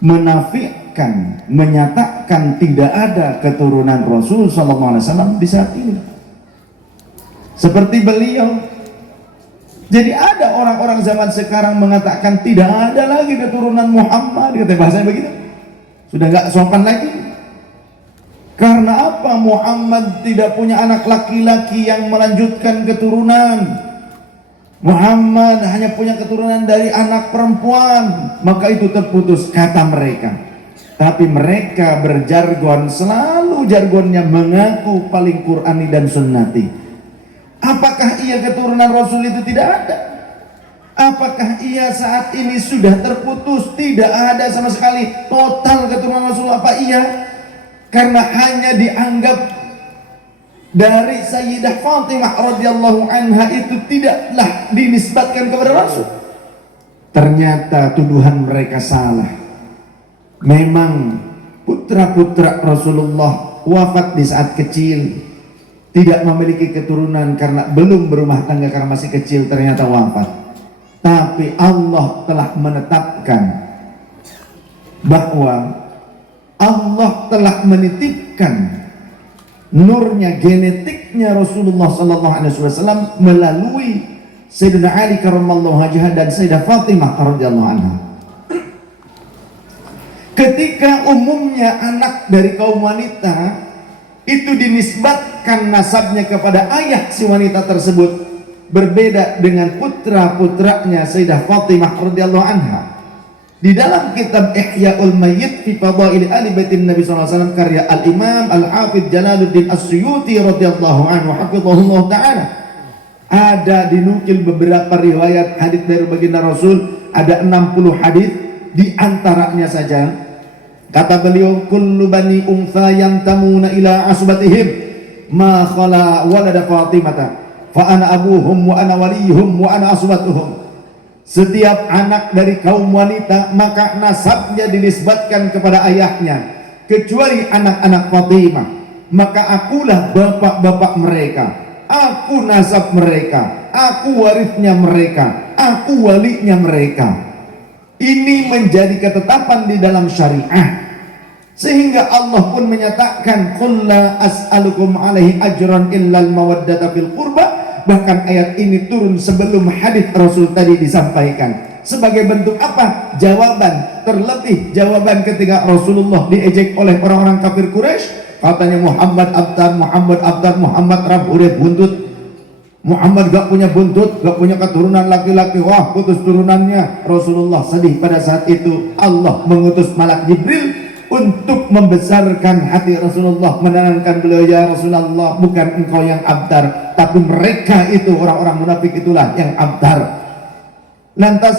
menafikan, menyatakan tidak ada keturunan Rasul sallallahu alaihi wasallam di saat ini. Seperti beliau. Jadi ada orang-orang zaman sekarang mengatakan tidak ada lagi keturunan Muhammad, kata bahasanya begitu. Sudah nggak sopan lagi. Karena apa? Muhammad tidak punya anak laki-laki yang melanjutkan keturunan. Muhammad hanya punya keturunan dari anak perempuan, maka itu terputus, kata mereka. Tapi mereka berjargon, selalu jargonnya mengaku paling Qur'ani dan sunnati. Apakah ia keturunan Rasul itu tidak ada? Apakah ia saat ini sudah terputus, tidak ada sama sekali total keturunan Rasul? Apa iya? Karena hanya dianggap dari Sayyidah Fatimah radhiyallahu anha itu tidaklah dinisbatkan kepada Rasul. Ternyata tuduhan mereka salah. Memang putra-putra Rasulullah wafat di saat kecil, tidak memiliki keturunan karena belum berumah tangga, karena masih kecil ternyata wafat. Tapi Allah telah menetapkan bahwa Allah telah menitipkan nurnya, genetiknya Rasulullah sallallahu alaihi wasallam melalui Sayyidina Ali karramallahu wajhahu dan Sayyidah Fatimah radhiyallahu anha. Ketika umumnya anak dari kaum wanita itu dinisbatkan nasabnya kepada ayah si wanita tersebut, berbeda dengan putra-putranya Sayyidah Fatimah radhiyallahu anha. Di dalam kitab Ihya'ul Mayyit fi Fadail Ali Baitin Nabi sallallahu alaihi wasallam karya Al-Imam Al-Hafidz Jalaluddin As-Suyuti radhiyallahu anhu hafizahullah taala, ada dinukil beberapa riwayat hadis dari baginda Rasul, ada 60 hadis. Di antaranya saja kata beliau, kullu bani untha yantamuna ila asbatihim ma khala walada Fatimata fa ana abuhum wa ana waliyuhum wa ana asbatuhum. Setiap anak dari kaum wanita maka nasabnya dinisbatkan kepada ayahnya, kecuali anak-anak Fatimah, maka akulah bapak-bapak mereka, aku nasab mereka, aku warisnya mereka, aku walinya mereka. Ini menjadi ketetapan di dalam syariah, sehingga Allah pun menyatakan qul la as'alukum alaihi ajran illal mawaddata fil qurba. Bahkan ayat ini turun sebelum hadis Rasul tadi disampaikan. Sebagai bentuk apa? Jawaban, terlebih jawaban ketika Rasulullah diejek oleh orang-orang kafir Quraisy. Katanya Muhammad abtar, Muhammad abtar, Muhammad raburet buntut. Muhammad gak punya buntut, gak punya keturunan laki-laki. Wah, putus turunannya. Rasulullah sedih pada saat itu. Allah mengutus malak Jibril untuk membesarkan hati Rasulullah, menenangkan beliau, ya Rasulullah, bukan engkau yang abtar, tapi mereka itu, orang-orang munafik itulah yang abtar. Lantas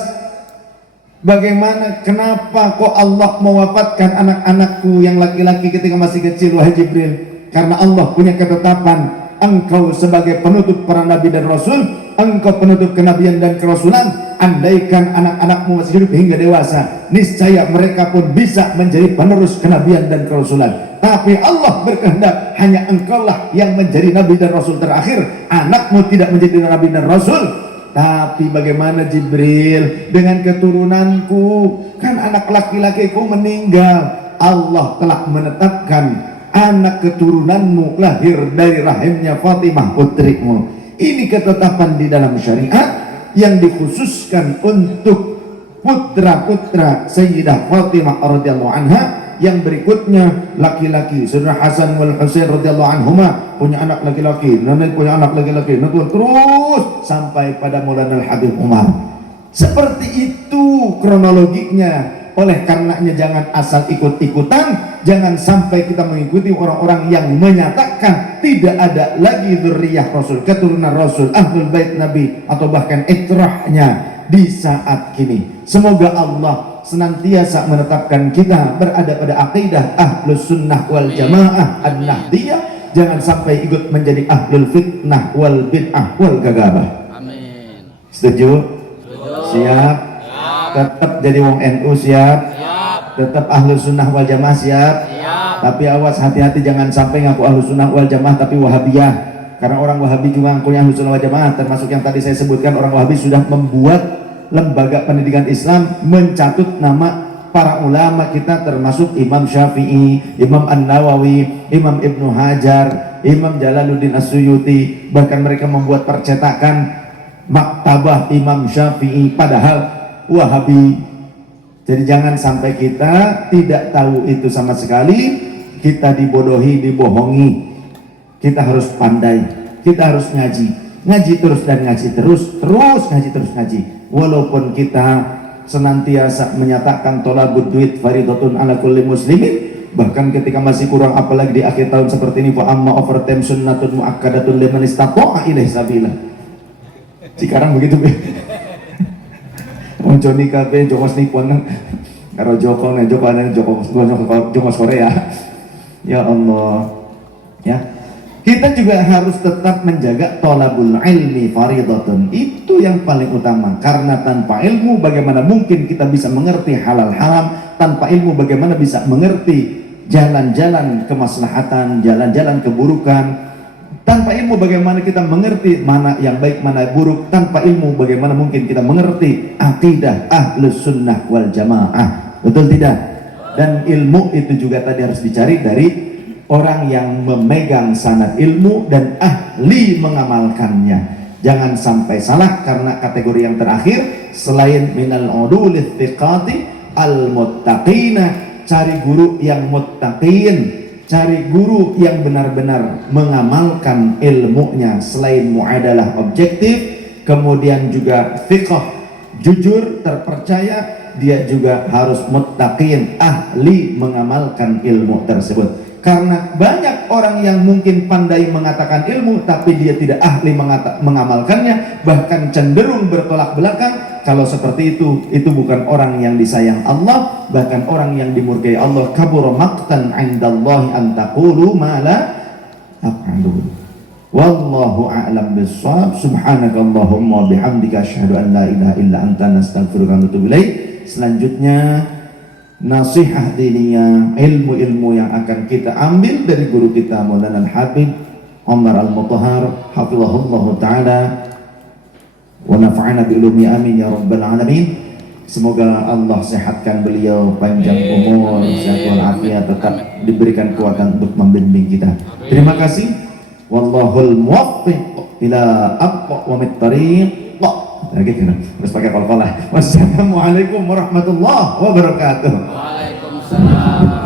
bagaimana, kenapa kok Allah mewafatkan anak-anakku yang laki-laki ketika masih kecil, wahai Jibril? Karena Allah punya ketetapan, engkau sebagai penutup para nabi dan rasul, engkau penutup kenabian dan kerasulan. Andaikan anak-anakmu masih hidup hingga dewasa, niscaya mereka pun bisa menjadi penerus kenabian dan kerasulan. Tapi Allah berkehendak hanya engkaulah yang menjadi nabi dan rasul terakhir, anakmu tidak menjadi nabi dan rasul. Tapi bagaimana Jibril dengan keturunanku? Kan anak laki-lakiku meninggal. Allah telah menetapkan anak keturunanmu lahir dari rahimnya Fatimah putrimu. Ini ketetapan di dalam syariat yang dikhususkan untuk putra-putra Sayyidah Fatimah radhiyallahu anha. Yang berikutnya laki-laki, Saudara Hasan wal Husain radhiyallahu anhuma punya anak laki-laki, nenek punya anak laki-laki, terus sampai pada Maulana Al-Habib Umar. Seperti itu kronologinya. Oleh karenanya jangan asal ikut-ikutan, jangan sampai kita mengikuti orang-orang yang menyatakan tidak ada lagi dzurriyyah Rasul, keturunan Rasul, ahlul bait Nabi, atau bahkan itrahnya di saat kini. Semoga Allah senantiasa menetapkan kita berada pada akidah ahlus sunnah wal jamaah an-nahdiyah, jangan sampai ikut menjadi ahlul fitnah wal bid'ah wal gagabah. Amin. Setuju? Siap? Tetap jadi wong NU siap? Tetap ahlus sunnah wal jamaah siap? Tapi awas, hati-hati jangan sampai ngaku ahlus sunnah wal jamaah tapi wahabiyah. Karena orang wahabi juga ngakunya ahlus sunnah wal jamaah, termasuk yang tadi saya sebutkan, orang wahabi sudah membuat lembaga pendidikan Islam mencatut nama para ulama kita, termasuk Imam Syafi'i, Imam An-Nawawi, Imam Ibnu Hajar, Imam Jalaluddin As-Suyuti. Bahkan mereka membuat percetakan maktabah Imam Syafi'i padahal Wahabi. Jadi jangan sampai kita tidak tahu itu sama sekali, kita dibodohi, dibohongi. Kita harus pandai, kita harus ngaji terus dan ngaji terus ngaji terus ngaji. Walaupun kita senantiasa menyatakan tolabud duit faridatun ala kulli muslimin, bahkan ketika masih kurang, apalagi di akhir tahun seperti ini, fa amma overtime sunnatun muakkadatun liman istata'a ilaihi sabila. Sekarang begitu muncul di kafe jokos nipuan karo joko Korea. Ya Allah, ya. Kita juga harus tetap menjaga tolabul ilmi faridatun. Itu yang paling utama. Karena tanpa ilmu bagaimana mungkin kita bisa mengerti halal haram? Tanpa ilmu bagaimana bisa mengerti jalan-jalan kemaslahatan, jalan-jalan keburukan? Tanpa ilmu bagaimana kita mengerti mana yang baik, mana yang buruk? Tanpa ilmu bagaimana mungkin kita mengerti akidah ahlus sunnah wal jamaah? Betul tidak? Dan ilmu itu juga tadi harus dicari dari orang yang memegang sanad ilmu dan ahli mengamalkannya. Jangan sampai salah, karena kategori yang terakhir selain minal udulith thiqati al muttaqina, cari guru yang muttaqin, cari guru yang benar-benar mengamalkan ilmunya. Selain muadalah objektif, kemudian juga thiqah, jujur, terpercaya, dia juga harus muttaqin, ahli mengamalkan ilmu tersebut. Karena banyak orang yang mungkin pandai mengatakan ilmu tapi dia tidak ahli mengamalkannya, bahkan cenderung bertolak belakang. Kalau seperti itu bukan orang yang disayang Allah, bahkan orang yang dimurkai Allah. Kabura maqtan 'indallahi an taqulu ma la taf'alun. Wallahu a'lam bissawab. Subhanakallahumma bihamdika asyhadu an la ilaha illa anta nastaghfiruka wa natubu ilaik. Selanjutnya nasihat diniyah, ilmu-ilmu yang akan kita ambil dari guru kita Maulana Al-Habib Omar Al-Mutahhar hafizahullah ta'ala wa nafa'ana bi ulumi amin ya rabbal alamin. Semoga Allah sehatkan beliau, panjang umur, sehat walafiat, tetap diberikan kekuatan untuk membimbing kita. Terima kasih. Wallahul muwaffiq ila aqwamit thariq. Gitu, terus pakai kol-kolah. Wassalamualaikum warahmatullahi wabarakatuh. Waalaikumsalam.